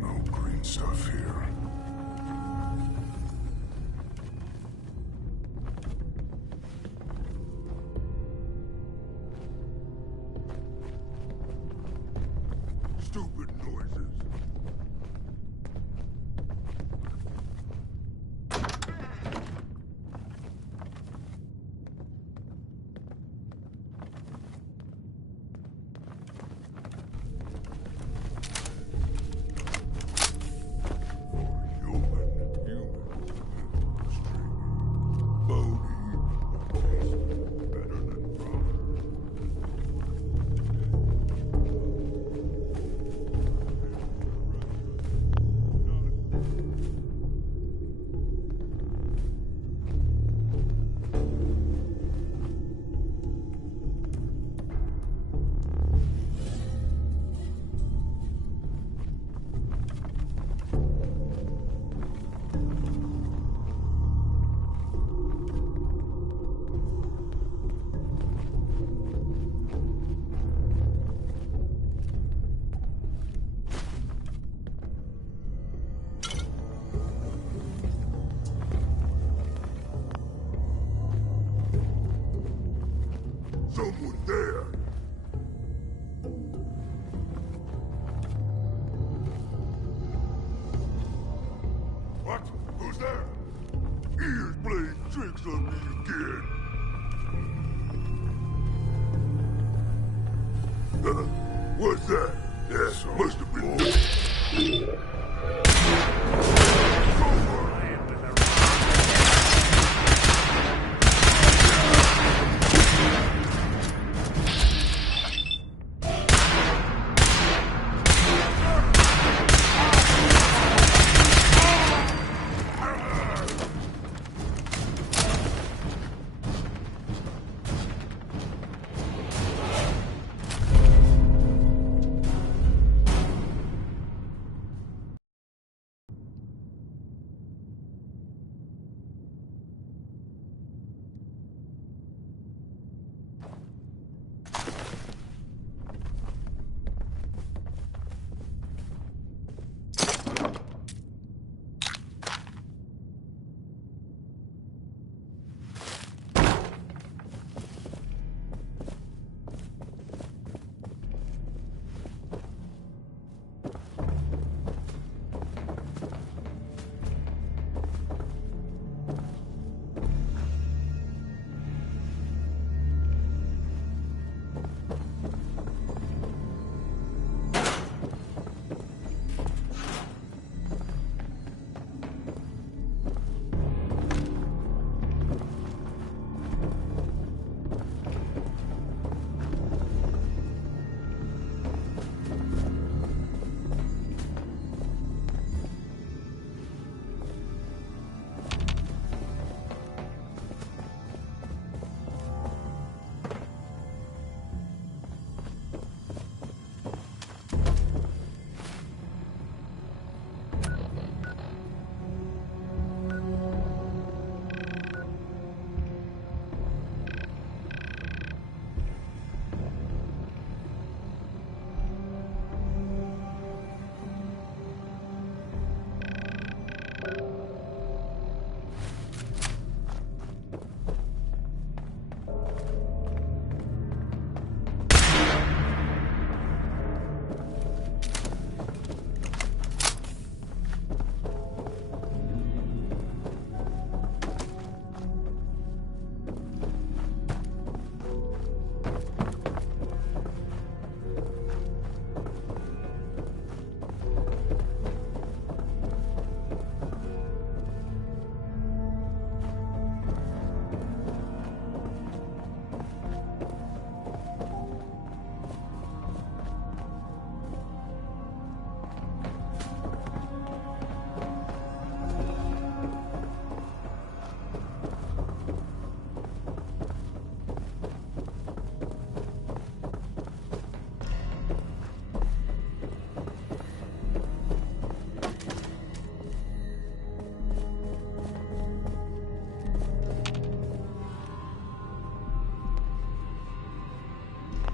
No green stuff here. Stupid noises.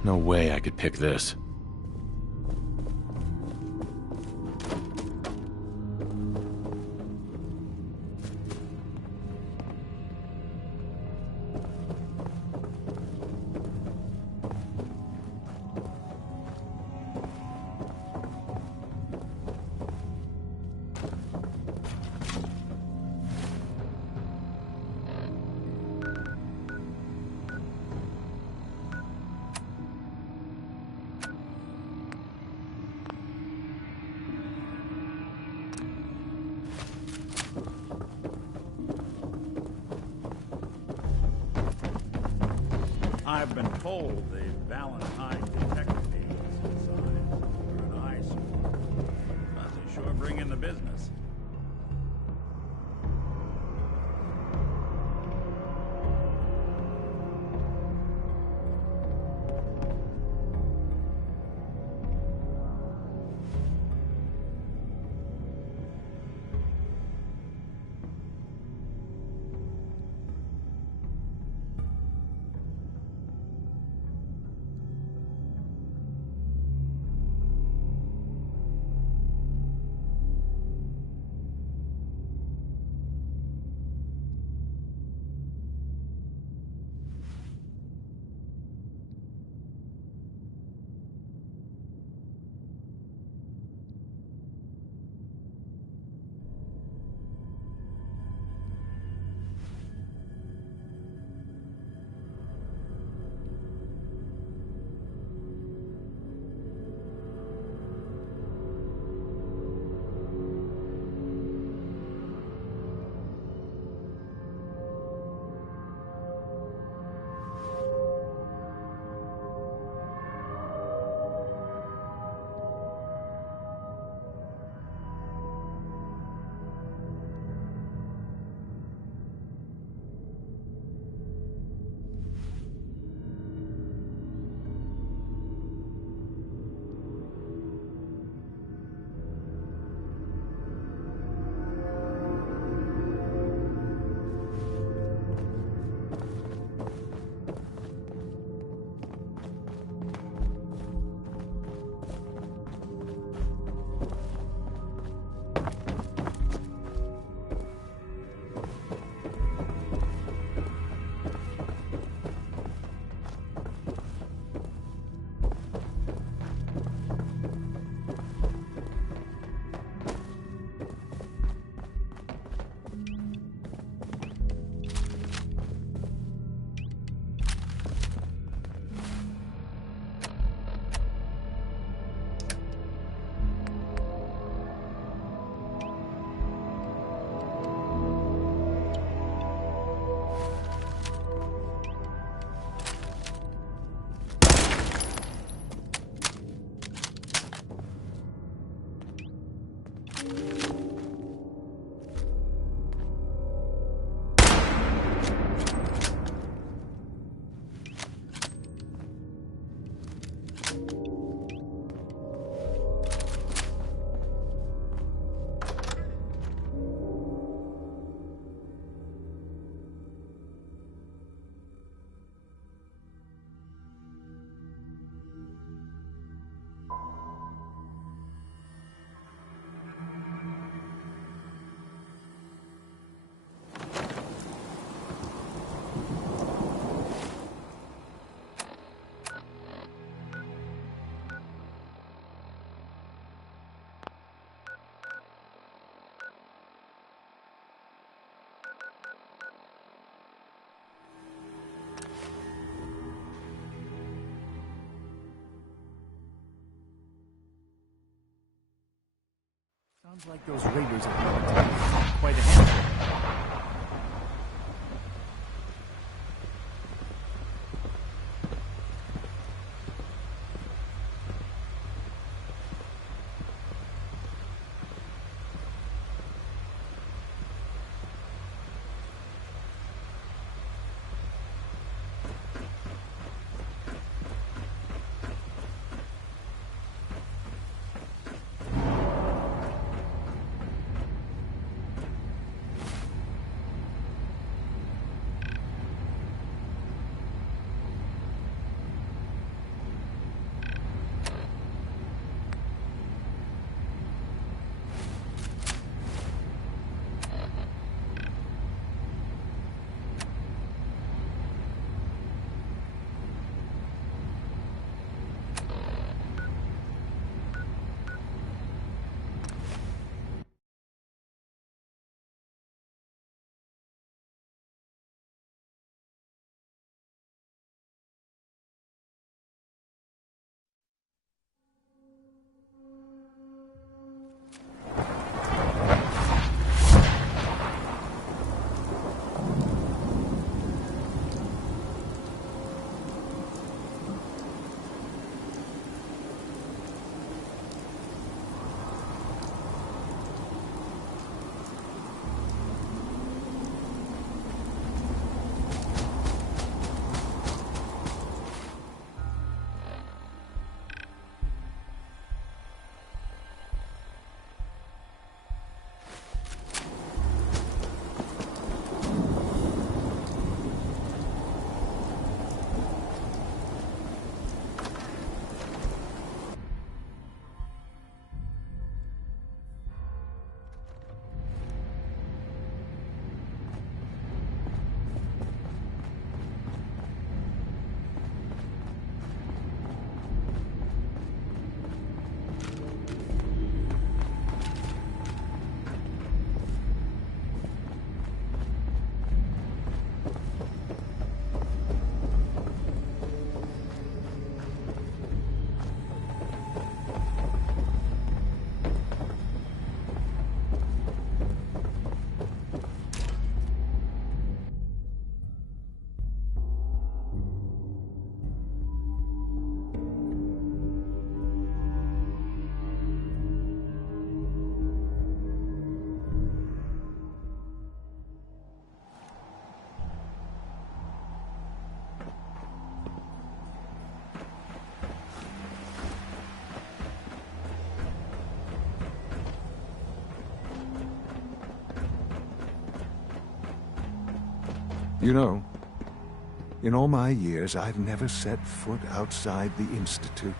No way I could pick this. I've been told the Valentine detective agency signs are an eyesore, but they sure bring in the business. Sounds like those raiders have quite a handful. You know, in all my years, I've never set foot outside the Institute.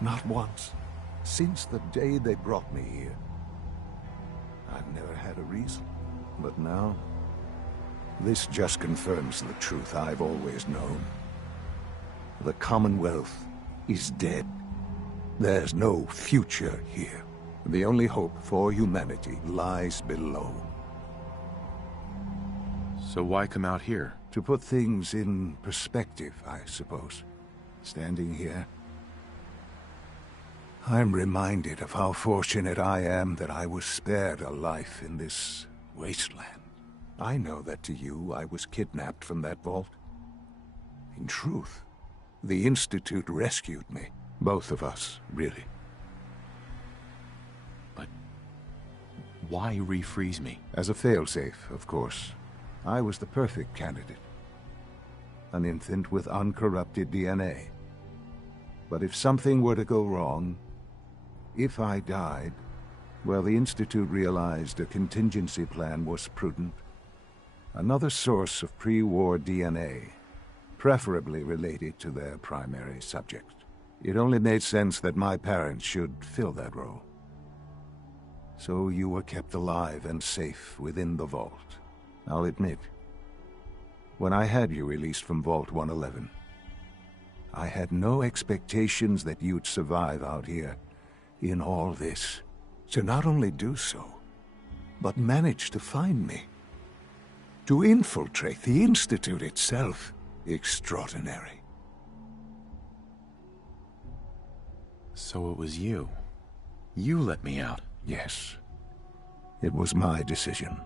Not once. Since the day they brought me here. I've never had a reason. But now, this just confirms the truth I've always known. The Commonwealth is dead. There's no future here. The only hope for humanity lies below. So why come out here? To put things in perspective, I suppose. Standing here, I'm reminded of how fortunate I am that I was spared a life in this wasteland. I know that to you, I was kidnapped from that vault. In truth, the Institute rescued me. Both of us, really. But why refreeze me? As a failsafe, of course. I was the perfect candidate. An infant with uncorrupted DNA. But if something were to go wrong, if I died, well, the Institute realized a contingency plan was prudent. Another source of pre-war DNA, preferably related to their primary subject. It only made sense that my parents should fill that role. So you were kept alive and safe within the vault. I'll admit, when I had you released from Vault 111, I had no expectations that you'd survive out here in all this. To not only do so, but manage to find me. To infiltrate the Institute itself. Extraordinary. So it was you. You let me out. Yes. It was my decision.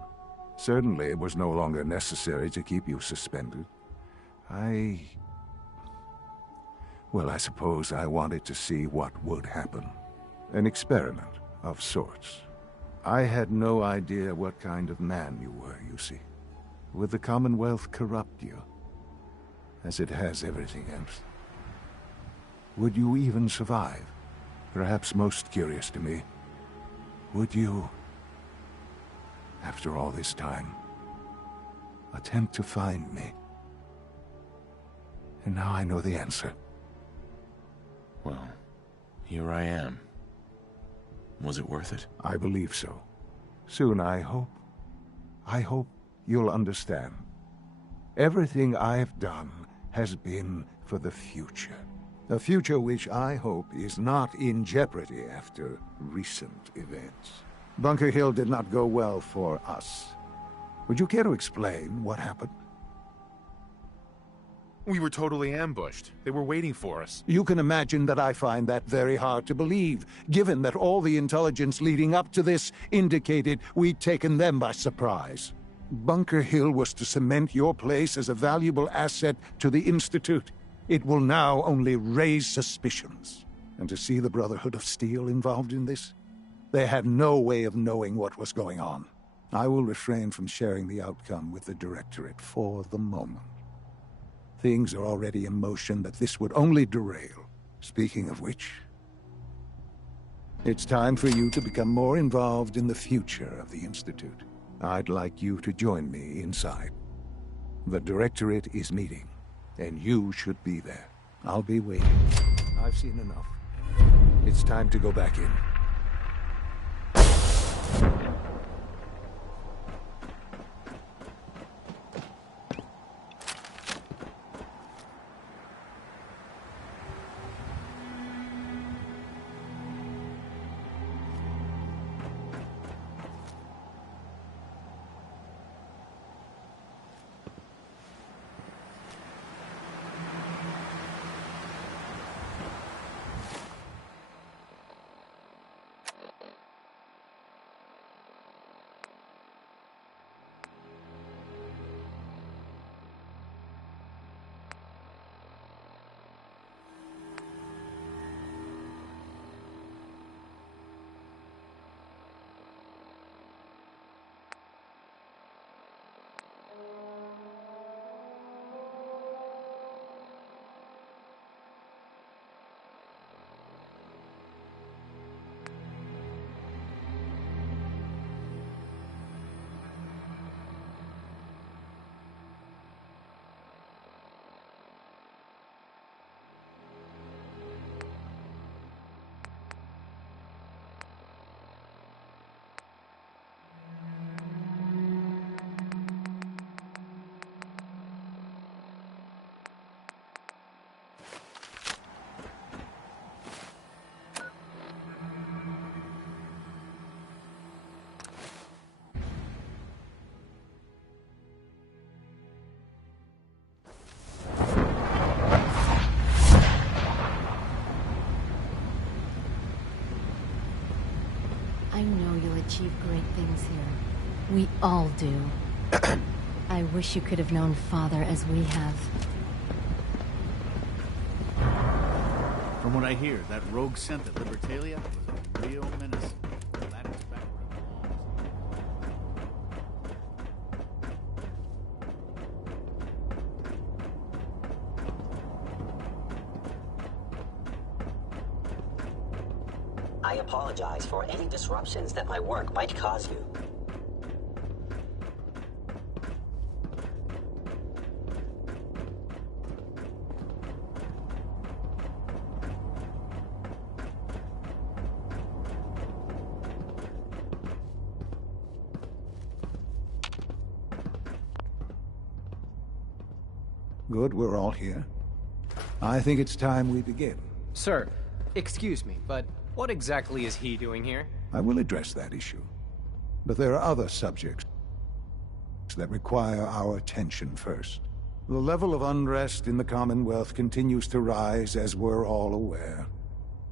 Certainly it was no longer necessary to keep you suspended. Well, I suppose I wanted to see what would happen. An experiment of sorts. I had no idea what kind of man you were, you see. Would the Commonwealth corrupt you? As it has everything else. Would you even survive? Perhaps most curious to me, would you, after all this time, attempt to find me? And now I know the answer. Well, here I am. Was it worth it? I believe so. Soon, I hope. I hope you'll understand. Everything I've done has been for the future. A future which I hope is not in jeopardy after recent events. Bunker Hill did not go well for us. Would you care to explain what happened? We were totally ambushed. They were waiting for us. You can imagine that I find that very hard to believe, given that all the intelligence leading up to this indicated we'd taken them by surprise. Bunker Hill was to cement your place as a valuable asset to the Institute. It will now only raise suspicions. And to see the Brotherhood of Steel involved in this? They had no way of knowing what was going on. I will refrain from sharing the outcome with the Directorate for the moment. Things are already in motion that this would only derail. Speaking of which, it's time for you to become more involved in the future of the Institute. I'd like you to join me inside. The Directorate is meeting, and you should be there. I'll be waiting. I've seen enough. It's time to go back in. achieve great things here. We all do. I wish you could have known Father as we have. From what I hear, that rogue scent at Libertalia was a real menace. Glad it's back where it belongs. I apologize for any disruptions that my work might cause you. Good, we're all here. I think it's time we begin. Sir, excuse me, but what exactly is he doing here? I will address that issue. But there are other subjects that require our attention first. The level of unrest in the Commonwealth continues to rise, as we're all aware.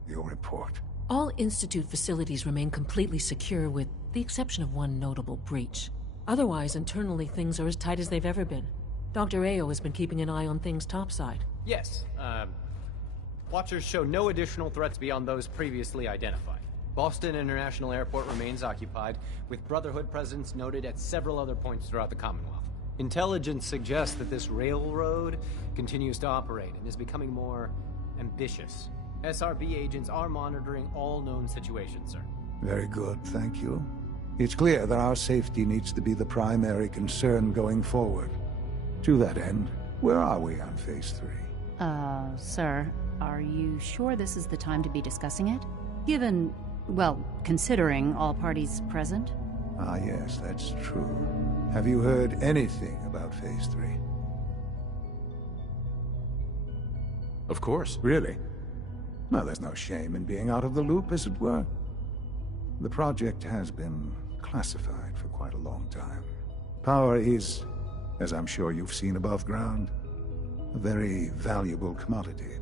Your report. All Institute facilities remain completely secure with the exception of one notable breach. Otherwise, internally, things are as tight as they've ever been. Dr. Ayo has been keeping an eye on things topside. Yes, Watchers show no additional threats beyond those previously identified. Boston International Airport remains occupied, with Brotherhood presence noted at several other points throughout the Commonwealth. Intelligence suggests that this railroad continues to operate and is becoming more ambitious. SRB agents are monitoring all known situations, sir. Very good, thank you. It's clear that our safety needs to be the primary concern going forward. To that end, where are we on Phase 3? Sir, are you sure this is the time to be discussing it? Given, well, considering all parties present? Ah, yes, that's true. Have you heard anything about Phase 3? Of course. Really? Well, there's no shame in being out of the loop, as it were. The project has been classified for quite a long time. Power is, as I'm sure you've seen above ground, a very valuable commodity.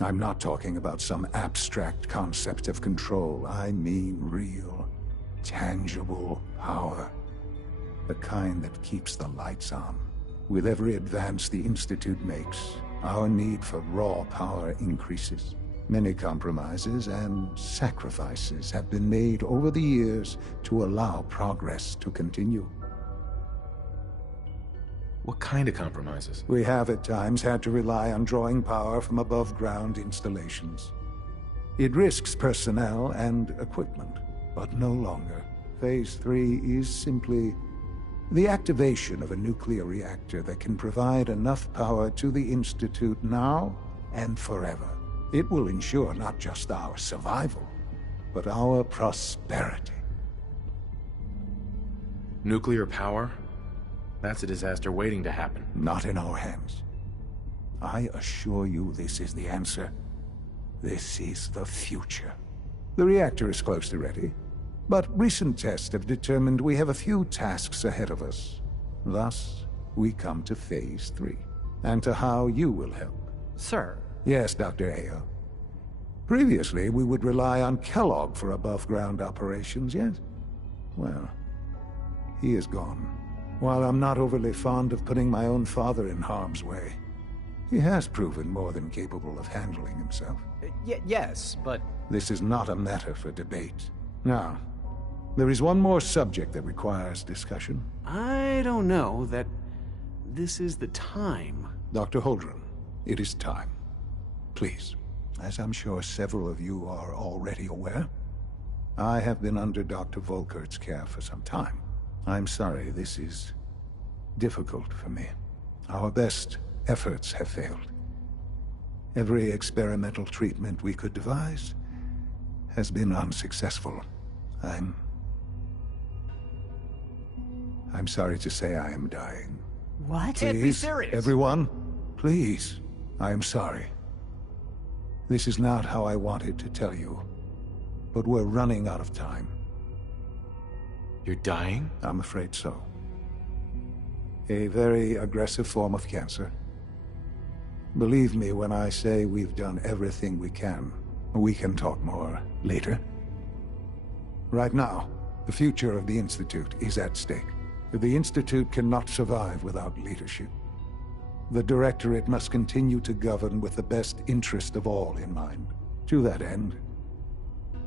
I'm not talking about some abstract concept of control. I mean real, tangible power. The kind that keeps the lights on. With every advance the Institute makes, our need for raw power increases. Many compromises and sacrifices have been made over the years to allow progress to continue. What kind of compromises? We have at times had to rely on drawing power from above-ground installations. It risks personnel and equipment, but no longer. Phase 3 is simply the activation of a nuclear reactor that can provide enough power to the Institute now and forever. It will ensure not just our survival, but our prosperity. Nuclear power? That's a disaster waiting to happen. Not in our hands. I assure you this is the answer. This is the future. The reactor is close to ready, but recent tests have determined we have a few tasks ahead of us. Thus, we come to Phase 3, and to how you will help. Sir. Yes, Dr. Ayo. Previously, we would rely on Kellogg for above-ground operations, yes? Well, he is gone. While I'm not overly fond of putting my own father in harm's way, he has proven more than capable of handling himself. Yes, but... This is not a matter for debate. Now, there is one more subject that requires discussion. I don't know that this is the time. Dr. Holdren, it is time. Please, as I'm sure several of you are already aware, I have been under Dr. Volkert's care for some time. I'm sorry, this is difficult for me. Our best efforts have failed. Every experimental treatment we could devise has been unsuccessful. I'm sorry to say I am dying. What? Can't be serious. Everyone, please. I am sorry. This is not how I wanted to tell you, but we're running out of time. You're dying? I'm afraid so. A very aggressive form of cancer. Believe me when I say we've done everything we can. We can talk more later. Right now, The future of the Institute is at stake. The Institute cannot survive without leadership. The Directorate must continue to govern with the best interest of all in mind. To that end,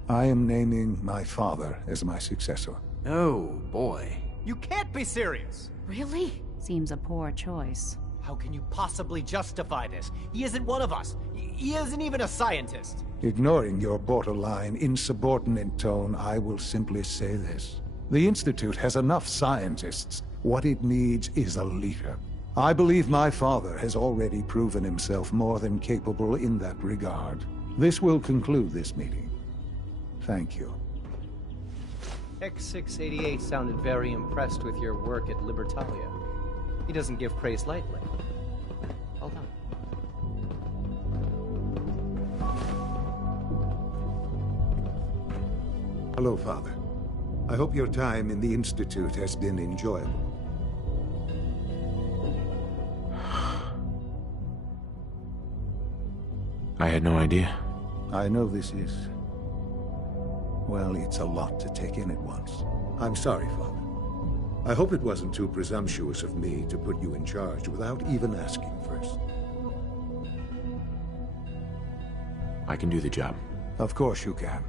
I am naming my father as my successor. Oh, boy. You can't be serious! Really? Seems a poor choice. How can you possibly justify this? He isn't one of us. He isn't even a scientist. Ignoring your borderline, insubordinate tone, I will simply say this. The Institute has enough scientists. What it needs is a leader. I believe my father has already proven himself more than capable in that regard. This will conclude this meeting. Thank you. X688 sounded very impressed with your work at Libertalia. He doesn't give praise lightly. Hold on. Hello, Father. I hope your time in the Institute has been enjoyable. I had no idea. I know this is... well, it's a lot to take in at once. I'm sorry, Father. I hope it wasn't too presumptuous of me to put you in charge without even asking first. I can do the job. Of course you can.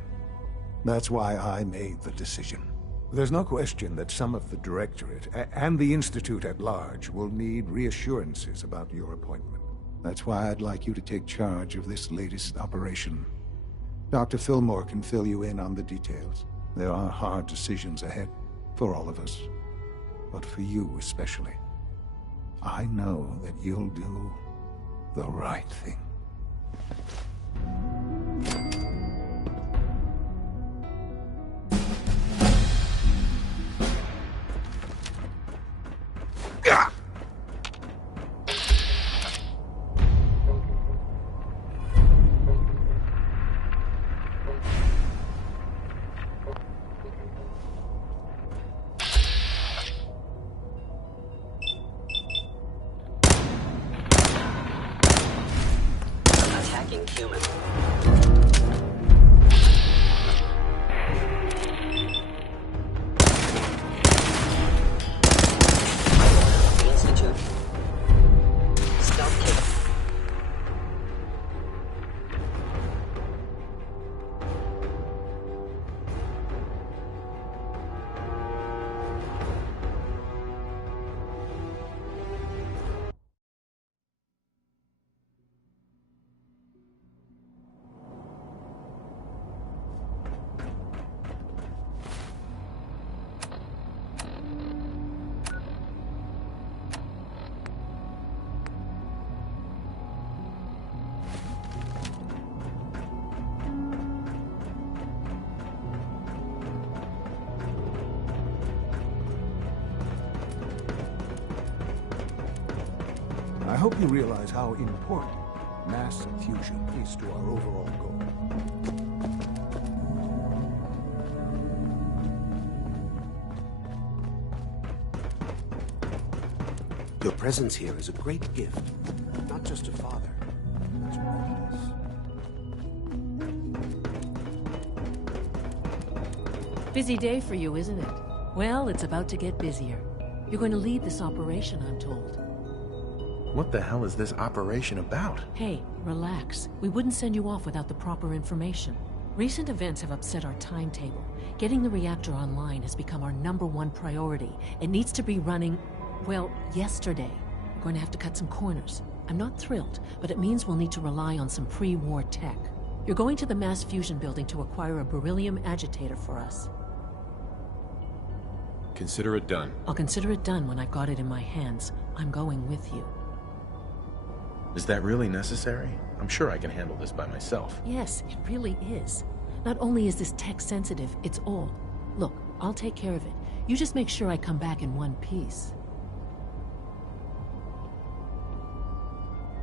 That's why I made the decision. There's no question that some of the Directorate and the Institute at large will need reassurances about your appointment. That's why I'd like you to take charge of this latest operation. Dr. Fillmore can fill you in on the details. There are hard decisions ahead for all of us, but for you especially. I know that you'll do the right thing. Attacking human. The Institute. Stealth kill. I hope you realize how important mass fusion is to our overall goal. Your presence here is a great gift, not just to Father, but to all of us. Busy day for you, isn't it? Well, it's about to get busier. You're going to lead this operation, I'm told. What the hell is this operation about? Hey, relax. We wouldn't send you off without the proper information. Recent events have upset our timetable. Getting the reactor online has become our #1 priority. It needs to be running, well, yesterday. We're going to have to cut some corners. I'm not thrilled, but it means we'll need to rely on some pre-war tech. You're going to the mass fusion building to acquire a beryllium agitator for us. Consider it done. I'll consider it done when I've got it in my hands. I'm going with you. Is that really necessary? I'm sure I can handle this by myself. Yes, it really is. Not only is this tech sensitive, it's all. Look, I'll take care of it. You just make sure I come back in one piece.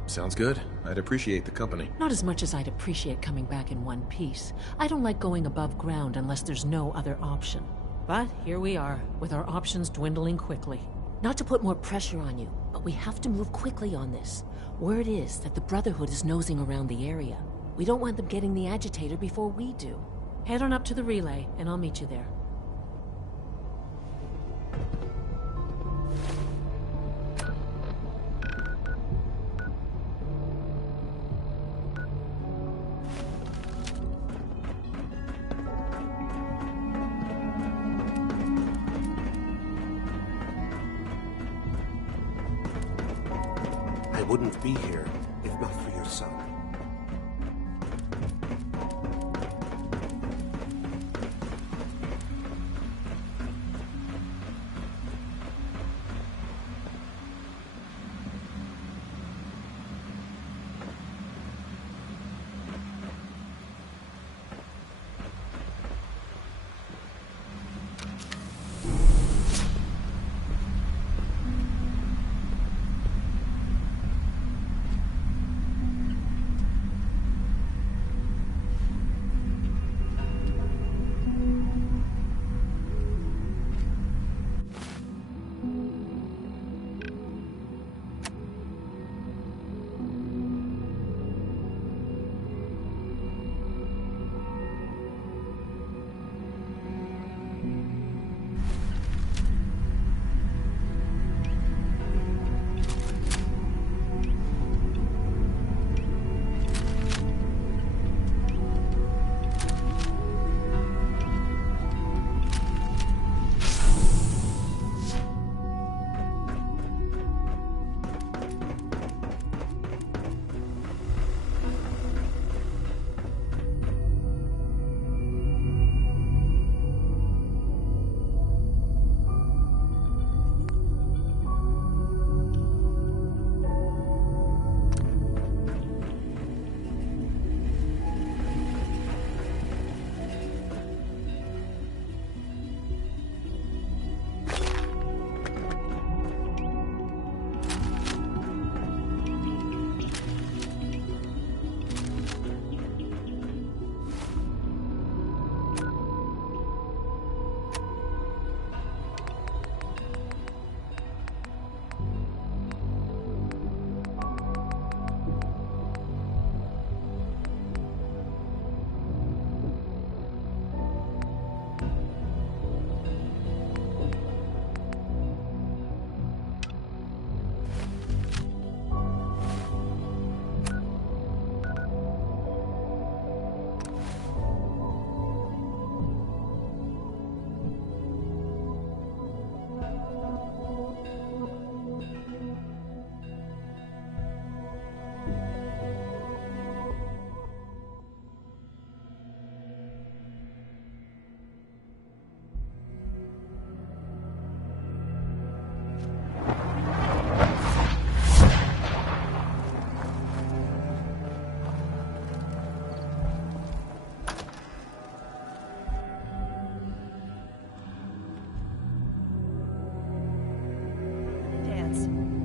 Sounds good. I'd appreciate the company. Not as much as I'd appreciate coming back in one piece. I don't like going above ground unless there's no other option. But here we are, with our options dwindling quickly. Not to put more pressure on you, but we have to move quickly on this. Word is that the Brotherhood is nosing around the area. We don't want them getting the agitator before we do. Head on up to the relay, and I'll meet you there. wouldn't be here if not for your son.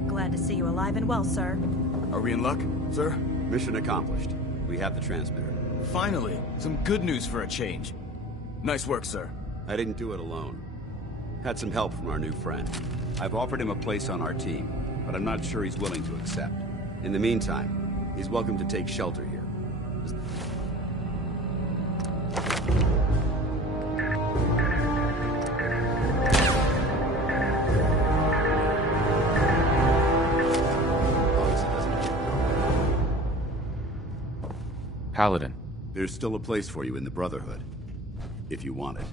Glad to see you alive and well, sir. Are we in luck, sir? Mission accomplished. We have the transmitter. Finally! Some good news for a change. Nice work, sir. I didn't do it alone. Had some help from our new friend. I've offered him a place on our team, but I'm not sure he's willing to accept. In the meantime, he's welcome to take shelter here. Paladin. There's still a place for you in the Brotherhood, if you want it.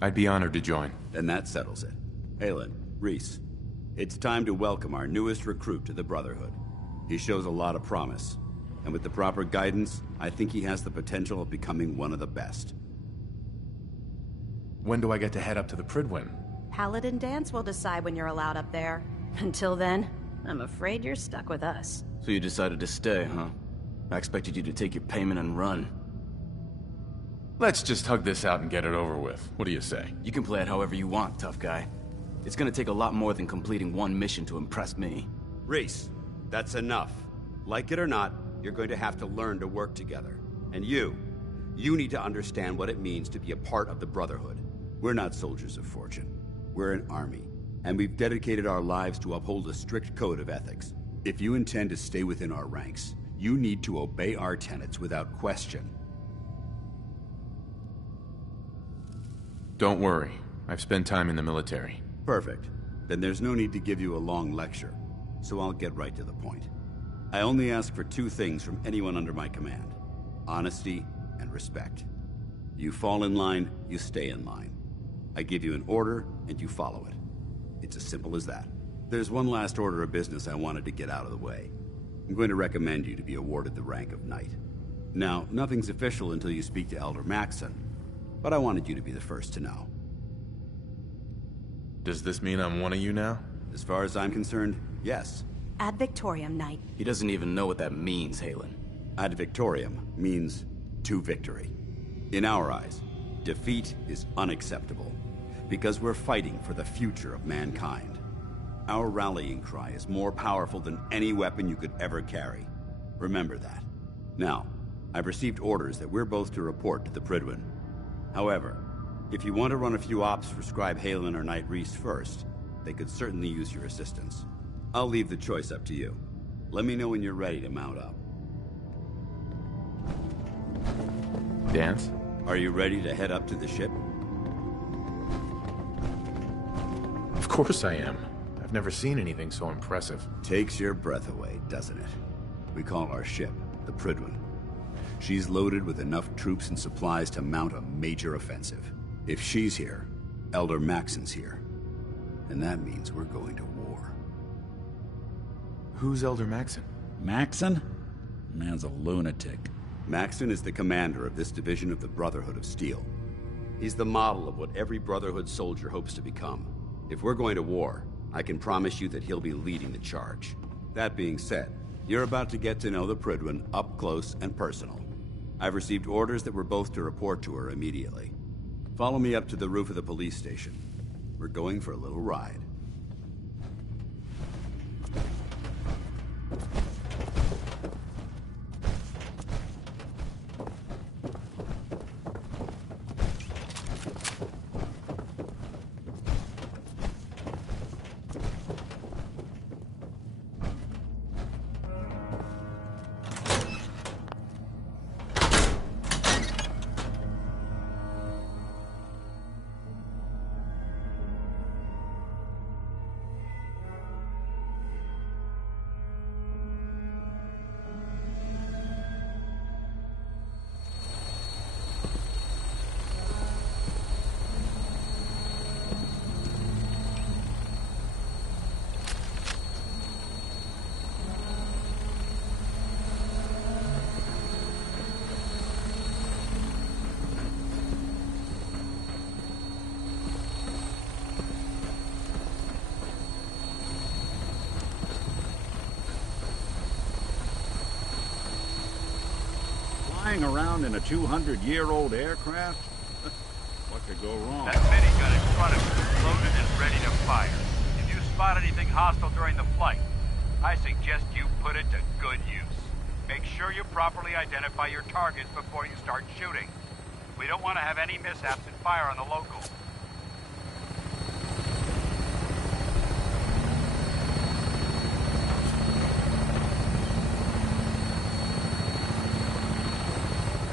I'd be honored to join. Then that settles it. Aelin, Reese, it's time to welcome our newest recruit to the Brotherhood. He shows a lot of promise, and with the proper guidance, I think he has the potential of becoming one of the best. When do I get to head up to the Pridwen? Paladin Dance will decide when you're allowed up there. Until then, I'm afraid you're stuck with us. So you decided to stay, huh? I expected you to take your payment and run. Let's just hug this out and get it over with. What do you say? You can play it however you want, tough guy. It's gonna take a lot more than completing one mission to impress me. Reese, that's enough. Like it or not, you're going to have to learn to work together. And you need to understand what it means to be a part of the Brotherhood. We're not soldiers of fortune. We're an army, and we've dedicated our lives to uphold a strict code of ethics. If you intend to stay within our ranks, you need to obey our tenets without question. Don't worry. I've spent time in the military. Perfect. Then there's no need to give you a long lecture, so I'll get right to the point. I only ask for two things from anyone under my command: honesty and respect. You fall in line, you stay in line. I give you an order, and you follow it. It's as simple as that. There's one last order of business I wanted to get out of the way. I'm going to recommend you to be awarded the rank of Knight. Now, nothing's official until you speak to Elder Maxson, but I wanted you to be the first to know. Does this mean I'm one of you now? As far as I'm concerned, yes. Ad Victoriam, Knight. He doesn't even know what that means, Halen. Ad Victoriam means to victory. In our eyes, defeat is unacceptable, because we're fighting for the future of mankind. Our rallying cry is more powerful than any weapon you could ever carry. Remember that. Now, I've received orders that we're both to report to the Prydwen. However, if you want to run a few ops for Scribe Halen or Knight Reese first, they could certainly use your assistance. I'll leave the choice up to you. Let me know when you're ready to mount up. Dance? Are you ready to head up to the ship? Of course I am. I've never seen anything so impressive. Takes your breath away, doesn't it? We call our ship the Prydwen. She's loaded with enough troops and supplies to mount a major offensive. If she's here, Elder Maxson's here. And that means we're going to war. Who's Elder Maxson? Maxson? Man's a lunatic. Maxson is the commander of this division of the Brotherhood of Steel. He's the model of what every Brotherhood soldier hopes to become. If we're going to war, I can promise you that he'll be leading the charge. That being said, you're about to get to know the Prydwen up close and personal. I've received orders that we're both to report to her immediately. Follow me up to the roof of the police station. We're going for a little ride. Flying around in a 200-year-old aircraft? What could go wrong? That minigun in front of you is loaded and ready to fire. If you spot anything hostile during the flight, I suggest you put it to good use. Make sure you properly identify your targets before you start shooting. We don't want to have any mishaps and fire on the locals.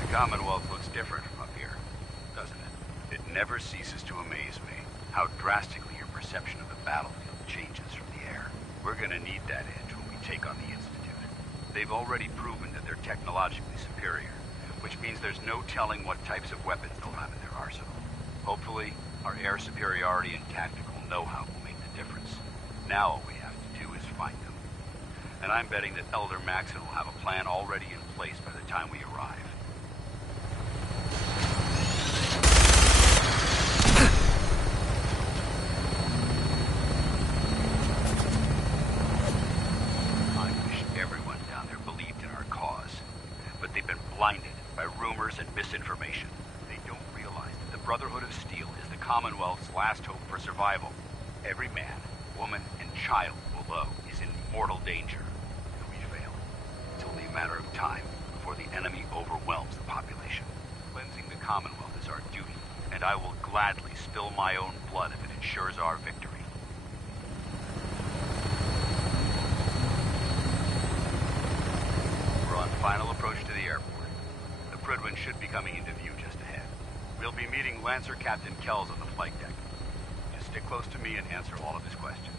The Commonwealth looks different from up here, doesn't it? It never ceases to amaze me how drastically your perception of the battlefield changes from the air. We're gonna need that edge when we take on the Institute. They've already proven that they're technologically superior, which means there's no telling what types of weapons they'll have in their arsenal. Hopefully, our air superiority and tactical know-how will make the difference. Now all we have to do is find them. And I'm betting that Elder Maxson will have a plan already in place by the time we arrive. I wish everyone down there believed in our cause. But they've been blinded by rumors and misinformation. They don't realize that the Brotherhood of Steel is the Commonwealth's last hope for survival. Every man, woman, and child below is in mortal danger. If we fail, it's only a matter of time before the enemy overwhelms the population. Cleansing the Commonwealth is our duty, and I will gladly spill my own blood if it ensures our victory. We're on final approach to the airport. The Prydwen should be coming into view just ahead. We'll be meeting Lancer Captain Kells on the flight deck. Just stick close to me and answer all of his questions.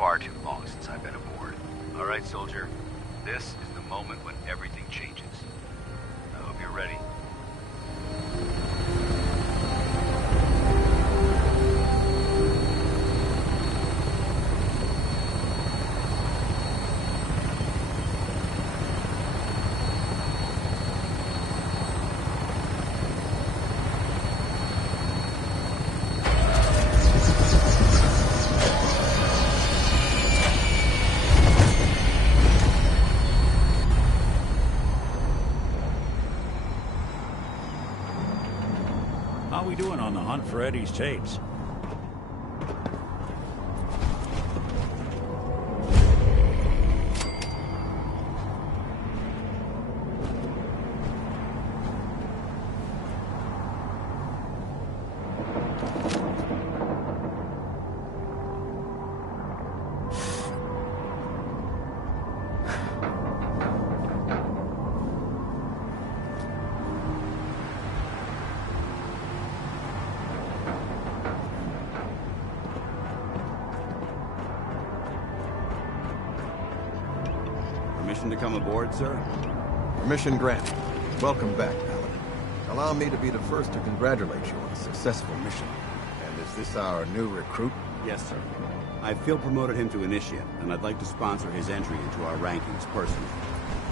far too long since I've been aboard. All right, soldier. This is the moment when everything changes. I hope you're ready. How we doing on the hunt for Eddie's tapes? Permission to come aboard, sir? Permission granted. Welcome back, Paladin. Allow me to be the first to congratulate you on a successful mission. And is this our new recruit? Yes, sir. I field promoted him to Initiate, and I'd like to sponsor his entry into our rankings personally.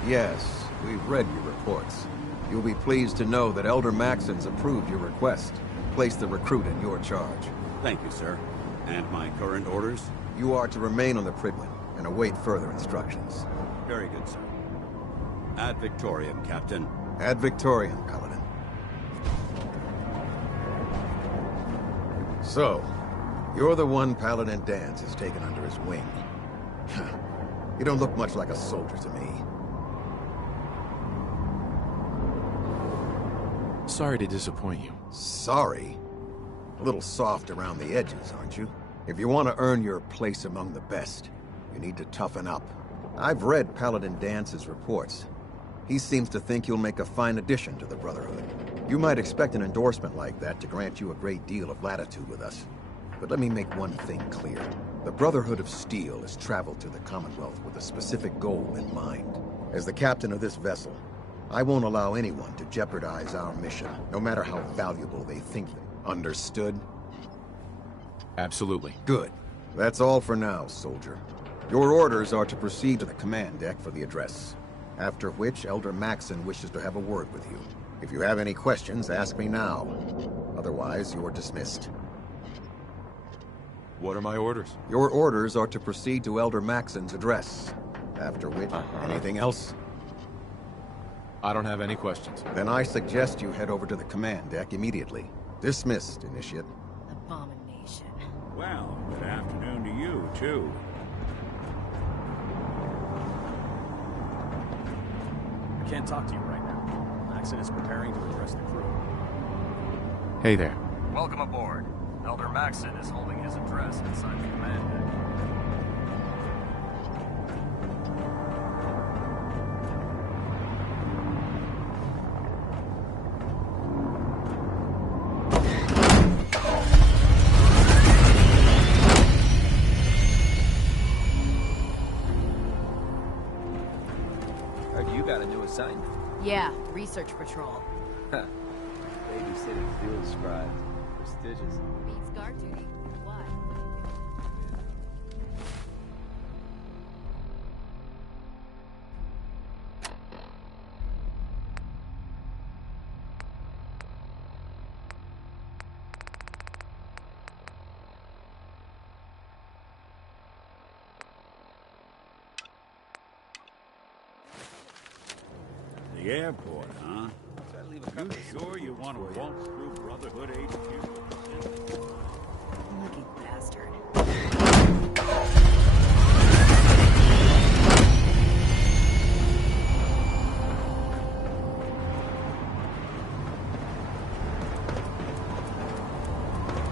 Yes, we've read your reports. You'll be pleased to know that Elder Maxon's approved your request. Place the recruit in your charge. Thank you, sir. And my current orders? You are to remain on the Prydwen and await further instructions. Very good, sir. Ad Victoriam, Captain. Ad Victoriam, Paladin. So, you're the one Paladin Danse has taken under his wing. You don't look much like a soldier to me. Sorry to disappoint you. Sorry? A little soft around the edges, aren't you? If you want to earn your place among the best, you need to toughen up. I've read Paladin Dance's reports. He seems to think you'll make a fine addition to the Brotherhood. You might expect an endorsement like that to grant you a great deal of latitude with us. But let me make one thing clear. The Brotherhood of Steel has traveled to the Commonwealth with a specific goal in mind. As the captain of this vessel, I won't allow anyone to jeopardize our mission, no matter how valuable they think them. Understood? Absolutely. Good. That's all for now, soldier. Your orders are to proceed to the command deck for the address, after which Elder Maxon wishes to have a word with you. If you have any questions, ask me now. Otherwise, you're dismissed. What are my orders? Your orders are to proceed to Elder Maxon's address, after which... Anything else? I don't have any questions. Then I suggest you head over to the command deck immediately. Dismissed, Initiate. Abomination. Well, good afternoon to you, too. I can't talk to you right now. Maxon is preparing to address the crew. Hey there. Welcome aboard. Elder Maxon is holding his address inside the command deck. Heard you got a new assignment. Yeah, research patrol. Babysitting field scribe. Prestigious. Beats guard duty. Why? The airport, huh? You sure you want to walk through Brotherhood HQ? Lucky bastard.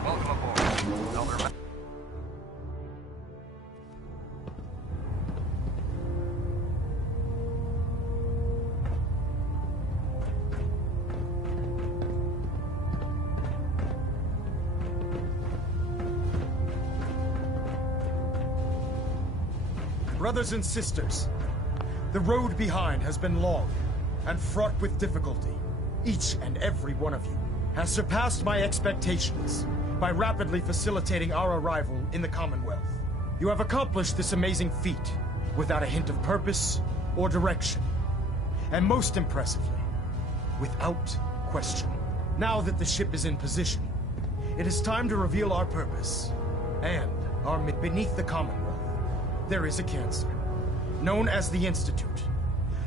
Welcome aboard. Elder Brothers and sisters, the road behind has been long and fraught with difficulty. Each and every one of you has surpassed my expectations by rapidly facilitating our arrival in the Commonwealth. You have accomplished this amazing feat without a hint of purpose or direction. And most impressively, without question. Now that the ship is in position, it is time to reveal our purpose. And beneath the Commonwealth, there is a cancer, known as the Institute.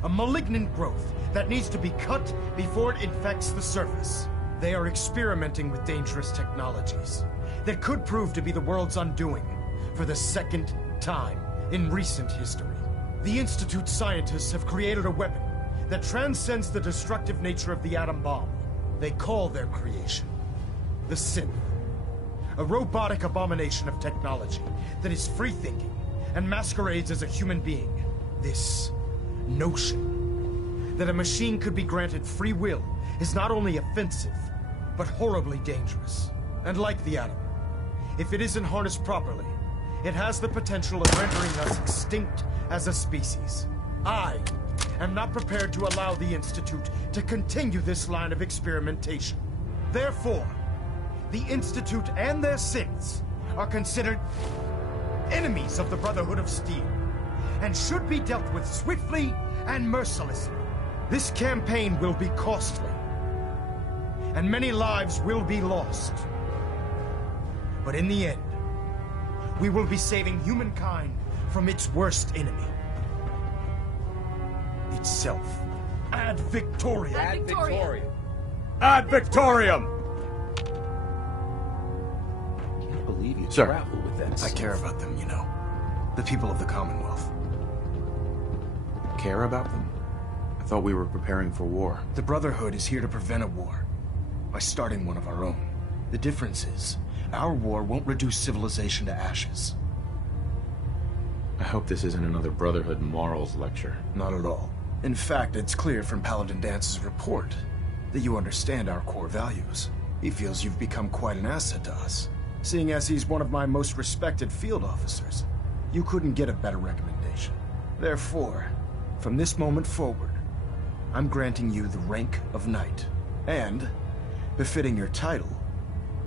A malignant growth that needs to be cut before it infects the surface. They are experimenting with dangerous technologies that could prove to be the world's undoing for the second time in recent history. The Institute's scientists have created a weapon that transcends the destructive nature of the atom bomb. They call their creation the Synth. A robotic abomination of technology that is free-thinking and masquerades as a human being. This notion that a machine could be granted free will is not only offensive, but horribly dangerous. And like the atom, if it isn't harnessed properly, it has the potential of rendering us extinct as a species. I am not prepared to allow the Institute to continue this line of experimentation. Therefore, the Institute and their synths are considered enemies of the Brotherhood of Steel, and should be dealt with swiftly and mercilessly. This campaign will be costly, and many lives will be lost. But in the end, we will be saving humankind from its worst enemy. Itself. Ad Victoriam! Ad Victoriam! Ad Victoriam! Can't believe you Sir, travel with that. I care about them, you know. The people of the Commonwealth. Care about them? I thought we were preparing for war. The Brotherhood is here to prevent a war by starting one of our own. The difference is, our war won't reduce civilization to ashes. I hope this isn't another Brotherhood morals lecture. Not at all. In fact, it's clear from Paladin Dance's report that you understand our core values. He feels you've become quite an asset to us. Seeing as he's one of my most respected field officers, you couldn't get a better recommendation. Therefore, from this moment forward, I'm granting you the rank of Knight. And, befitting your title,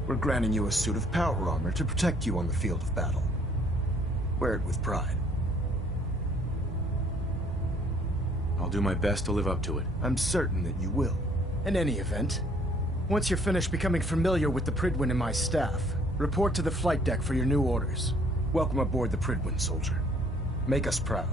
we're granting you a suit of power armor to protect you on the field of battle. Wear it with pride. I'll do my best to live up to it. I'm certain that you will. In any event, once you're finished becoming familiar with the Pridwin and my staff, report to the flight deck for your new orders. Welcome aboard the Pridwin, soldier. Make us proud.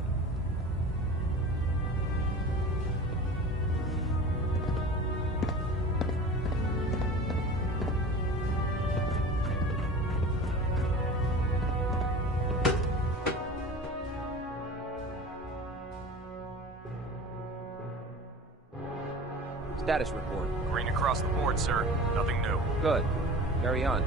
Status report. Green across the board, sir. Nothing new. Good. Carry on.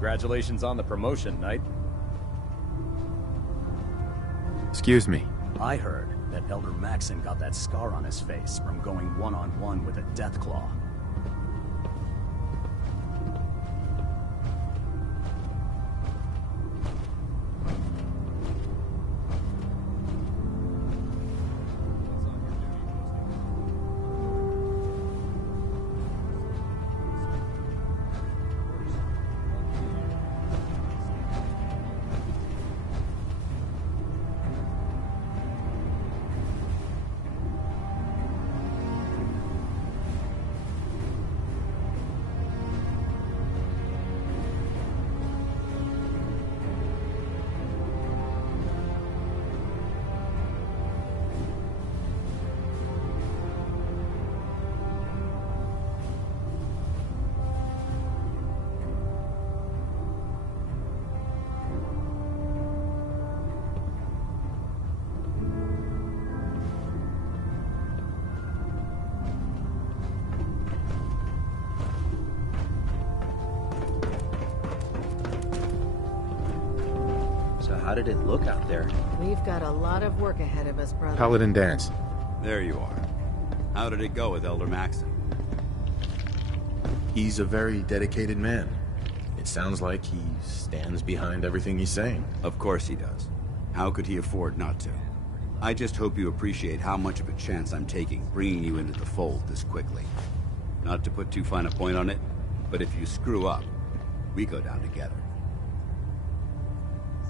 Congratulations on the promotion, Knight. Excuse me. I heard that Elder Maxon got that scar on his face from going one-on-one with a Deathclaw. How did it look out there? We've got a lot of work ahead of us, brother. Paladin Dance. There you are. How did it go with Elder Maxon? He's a very dedicated man. It sounds like he stands behind everything he's saying. Of course he does. How could he afford not to? I just hope you appreciate how much of a chance I'm taking bringing you into the fold this quickly. Not to put too fine a point on it, but if you screw up, we go down together.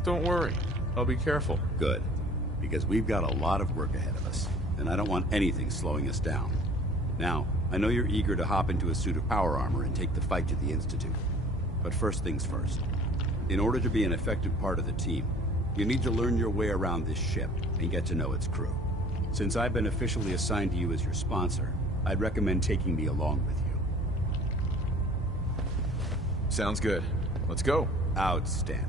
Don't worry. I'll be careful. Good. Because we've got a lot of work ahead of us, and I don't want anything slowing us down. Now, I know you're eager to hop into a suit of power armor and take the fight to the Institute. But first things first. In order to be an effective part of the team, you need to learn your way around this ship and get to know its crew. Since I've been officially assigned to you as your sponsor, I'd recommend taking me along with you. Sounds good. Let's go. Outstanding.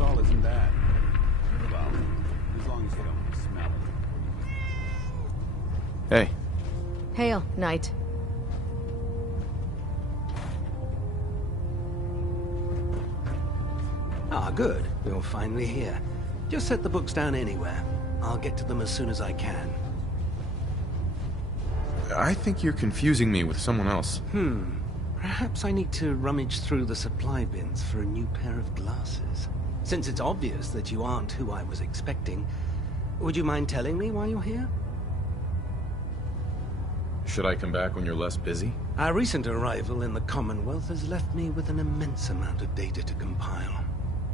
All isn't bad. Well, as long as you don't smell it. Hey. Hail, Knight. Ah, good. You're finally here. Just set the books down anywhere. I'll get to them as soon as I can. I think you're confusing me with someone else. Perhaps I need to rummage through the supply bins for a new pair of glasses. Since it's obvious that you aren't who I was expecting, would you mind telling me why you're here? Should I come back when you're less busy? Our recent arrival in the Commonwealth has left me with an immense amount of data to compile.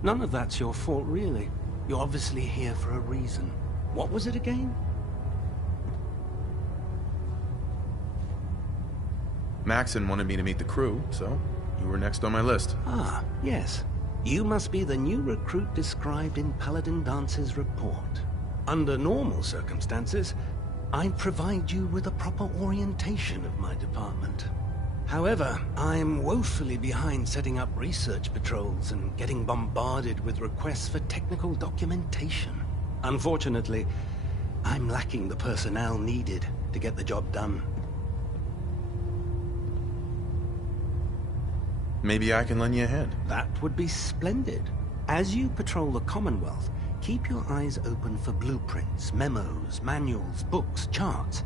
None of that's your fault, really. You're obviously here for a reason. What was it again? Maxon wanted me to meet the crew, so you were next on my list. Ah, yes. You must be the new recruit described in Paladin Dance's report. Under normal circumstances, I'd provide you with a proper orientation of my department. However, I'm woefully behind setting up research patrols and getting bombarded with requests for technical documentation. Unfortunately, I'm lacking the personnel needed to get the job done. Maybe I can lend you a hand. That would be splendid. As you patrol the Commonwealth, keep your eyes open for blueprints, memos, manuals, books, charts.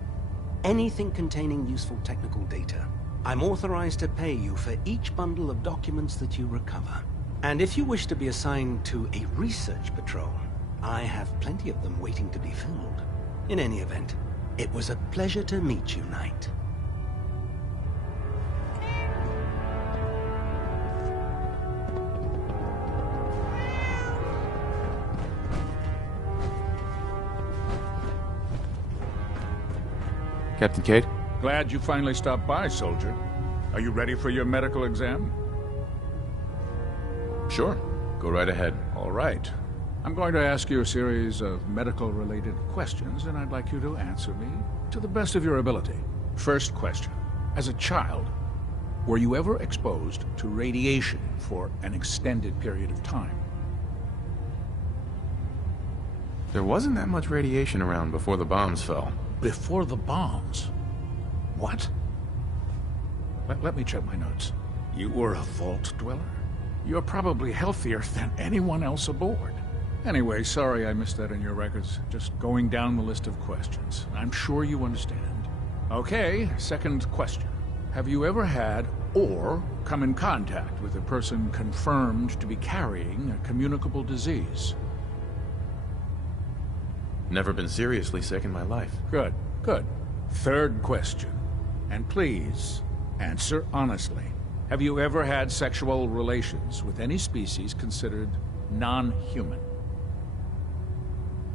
Anything containing useful technical data. I'm authorized to pay you for each bundle of documents that you recover. And if you wish to be assigned to a research patrol, I have plenty of them waiting to be filled. In any event, it was a pleasure to meet you, Knight. Captain Cade? Glad you finally stopped by, soldier. Are you ready for your medical exam? Sure. Go right ahead. All right. I'm going to ask you a series of medical-related questions, and I'd like you to answer me to the best of your ability. First question. As a child, were you ever exposed to radiation for an extended period of time? There wasn't that much radiation around before the bombs fell. Before the bombs? What? Let me check my notes. You were a vault dweller? You're probably healthier than anyone else aboard. Anyway, sorry I missed that in your records. Just going down the list of questions. I'm sure you understand. Okay, second question. Have you ever had or come in contact with a person confirmed to be carrying a communicable disease? Never been seriously sick in my life. Good, good. Third question. And please, answer honestly. Have you ever had sexual relations with any species considered non-human?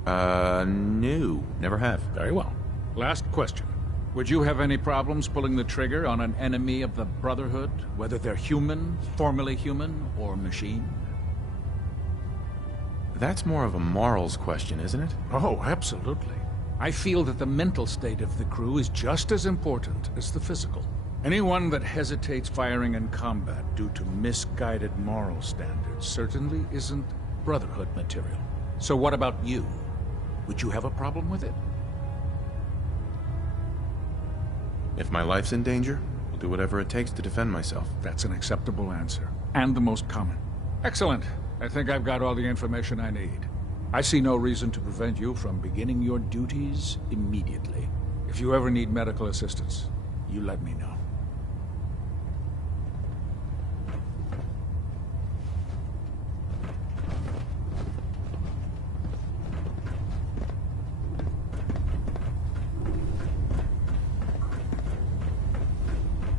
No. Never have. Very well. Last question. Would you have any problems pulling the trigger on an enemy of the Brotherhood, whether they're human, formerly human, or machine? That's more of a morals question, isn't it? Oh, absolutely. I feel that the mental state of the crew is just as important as the physical. Anyone that hesitates firing in combat due to misguided moral standards certainly isn't Brotherhood material. So what about you? Would you have a problem with it? If my life's in danger, I'll do whatever it takes to defend myself. That's an acceptable answer, and the most common. Excellent. I think I've got all the information I need. I see no reason to prevent you from beginning your duties immediately. If you ever need medical assistance, you let me know.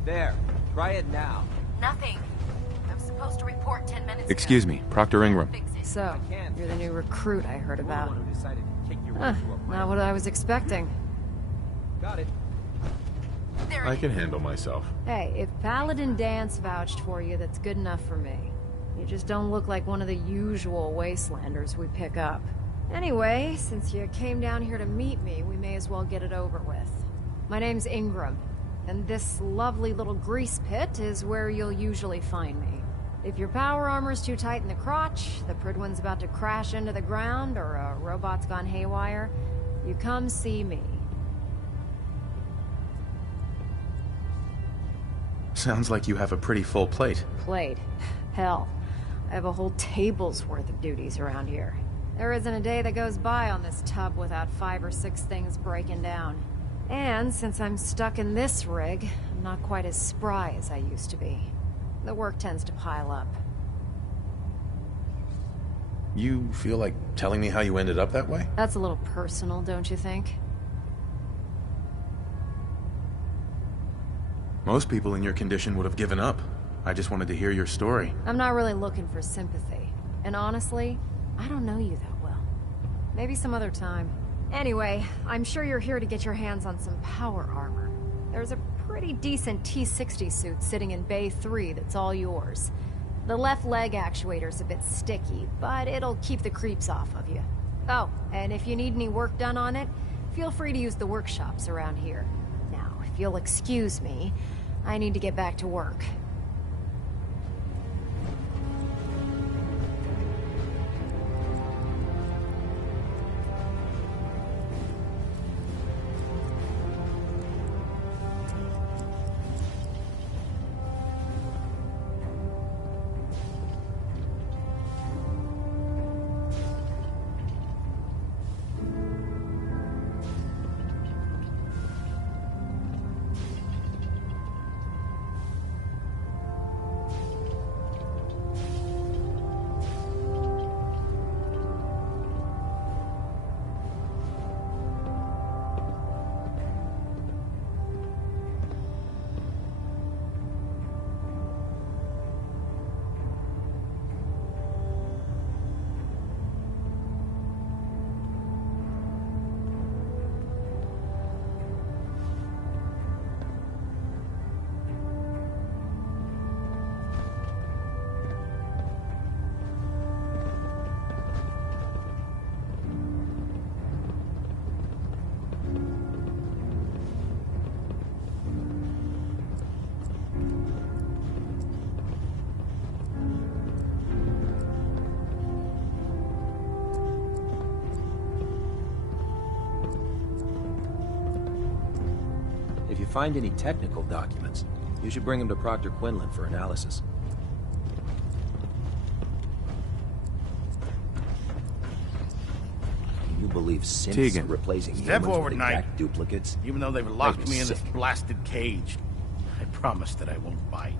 There. Try it now. Nothing. I'm supposed to report 10 minutes Excuse me, Proctor Ingram. So, you're the new recruit I heard about. Not what I was expecting. Got it. I can handle myself. Hey, if Paladin Dance vouched for you, that's good enough for me. You just don't look like one of the usual wastelanders we pick up. Anyway, since you came down here to meet me, we may as well get it over with. My name's Ingram, and this lovely little grease pit is where you'll usually find me. If your power armor's too tight in the crotch, the Pridwin's about to crash into the ground, or a robot's gone haywire, you come see me. Sounds like you have a pretty full plate. Plate? Hell, I have a whole table's worth of duties around here. There isn't a day that goes by on this tub without 5 or 6 things breaking down. And since I'm stuck in this rig, I'm not quite as spry as I used to be. The work tends to pile up. You feel like telling me how you ended up that way? That's a little personal, don't you think? Most people in your condition would have given up. I just wanted to hear your story. I'm not really looking for sympathy. And honestly, I don't know you that well. Maybe some other time. Anyway, I'm sure you're here to get your hands on some power armor. There's a pretty decent T-60 suit sitting in Bay 3 that's all yours. The left leg actuator's a bit sticky, but it'll keep the creeps off of you. Oh, and if you need any work done on it, feel free to use the workshops around here. Now, if you'll excuse me, I need to get back to work. find any technical documents, you should bring them to Proctor Quinlan for analysis. You believe synths Tegan. are replacing Step humans forward, with Knight. exact duplicates? Even though they've locked Makes me in this sick. blasted cage, I promise that I won't bite.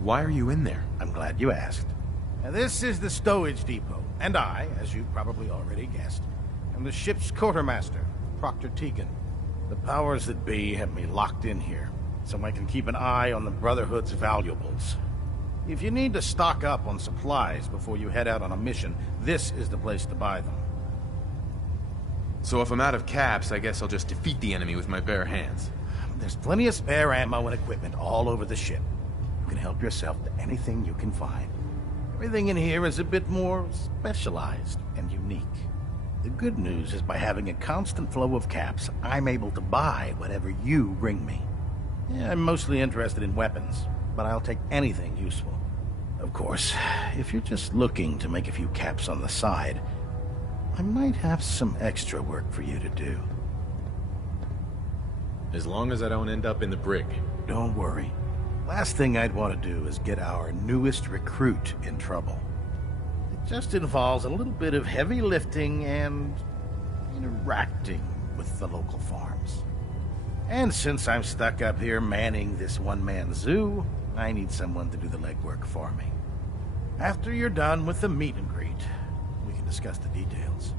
Why are you in there? I'm glad you asked. Now, this is the stowage depot, and I, as you probably already guessed, am the ship's quartermaster, Proctor Tegan. The powers that be have me locked in here, so I can keep an eye on the Brotherhood's valuables. If you need to stock up on supplies before you head out on a mission, this is the place to buy them. So if I'm out of caps, I guess I'll just defeat the enemy with my bare hands. There's plenty of spare ammo and equipment all over the ship. You can help yourself to anything you can find. Everything in here is a bit more specialized and unique. The good news is by having a constant flow of caps, I'm able to buy whatever you bring me. Yeah, I'm mostly interested in weapons, but I'll take anything useful. Of course, if you're just looking to make a few caps on the side, I might have some extra work for you to do. As long as I don't end up in the brig. Don't worry. Last thing I'd want to do is get our newest recruit in trouble. It just involves a little bit of heavy lifting and interacting with the local farms. And since I'm stuck up here manning this one-man zoo, I need someone to do the legwork for me. After you're done with the meet and greet, we can discuss the details.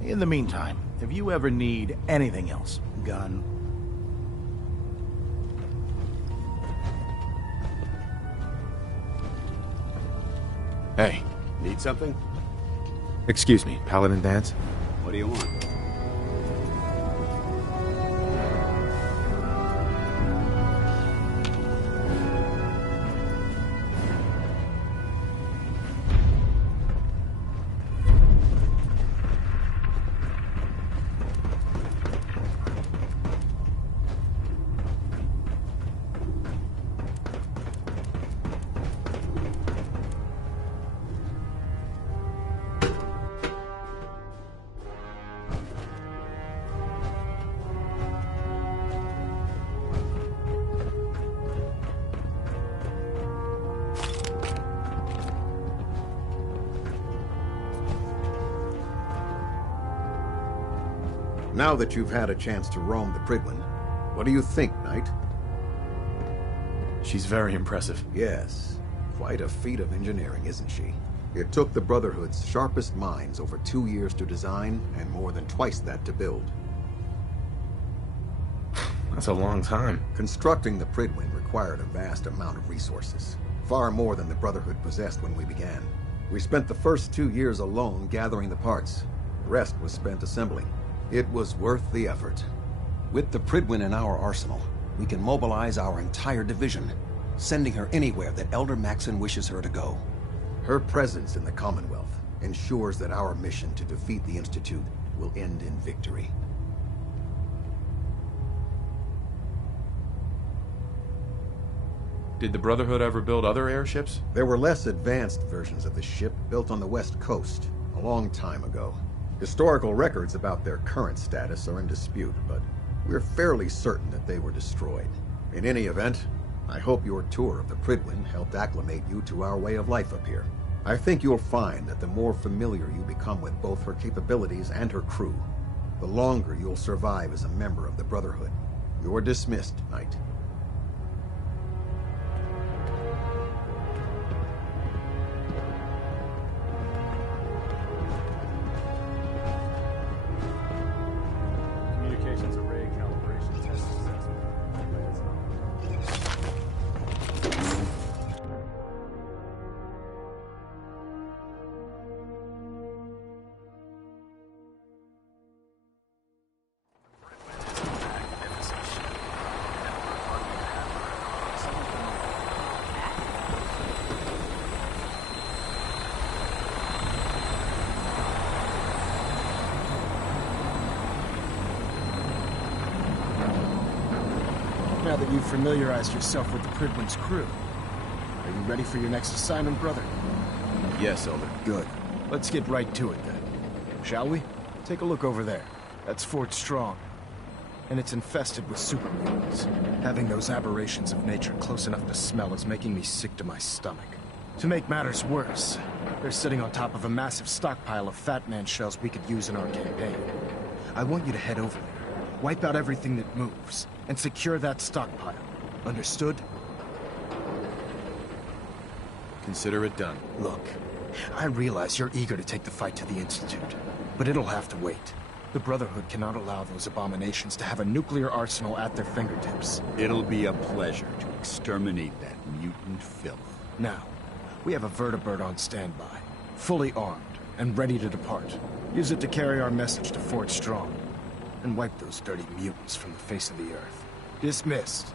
In the meantime, if you ever need anything else, gun, Hey. Need something? Excuse me, Paladin Dance? What do you want? Now that you've had a chance to roam the Pridwin, what do you think, Knight? She's very impressive. Yes. Quite a feat of engineering, isn't she? It took the Brotherhood's sharpest minds over 2 years to design, and more than twice that to build. That's a long time. Constructing the Pridwin required a vast amount of resources. Far more than the Brotherhood possessed when we began. We spent the first 2 years alone gathering the parts. The rest was spent assembling. It was worth the effort. With the Pridwin in our arsenal, we can mobilize our entire division, sending her anywhere that Elder Maxon wishes her to go. Her presence in the Commonwealth ensures that our mission to defeat the Institute will end in victory. Did the Brotherhood ever build other airships? There were less advanced versions of the ship built on the West Coast a long time ago. Historical records about their current status are in dispute, but we're fairly certain that they were destroyed. In any event, I hope your tour of the Pridwin helped acclimate you to our way of life up here. I think you'll find that the more familiar you become with both her capabilities and her crew, the longer you'll survive as a member of the Brotherhood. You're dismissed, Knight. Communications array calibration test successful. Now that you've familiarized yourself with the Pridwin's crew, are you ready for your next assignment, brother? Yes, Elder. Good. Let's get right to it then. Shall we? Take a look over there. That's Fort Strong. and it's infested with super mutants. Having those aberrations of nature close enough to smell is making me sick to my stomach. To make matters worse, they're sitting on top of a massive stockpile of Fat Man shells we could use in our campaign. I want you to head over there, wipe out everything that moves, and secure that stockpile. Understood? Consider it done. Look, I realize you're eager to take the fight to the Institute, but it'll have to wait. The Brotherhood cannot allow those abominations to have a nuclear arsenal at their fingertips. It'll be a pleasure to exterminate that mutant filth. Now, we have a vertibird on standby, fully armed and ready to depart. Use it to carry our message to Fort Strong, and wipe those dirty mutants from the face of the earth. Dismissed.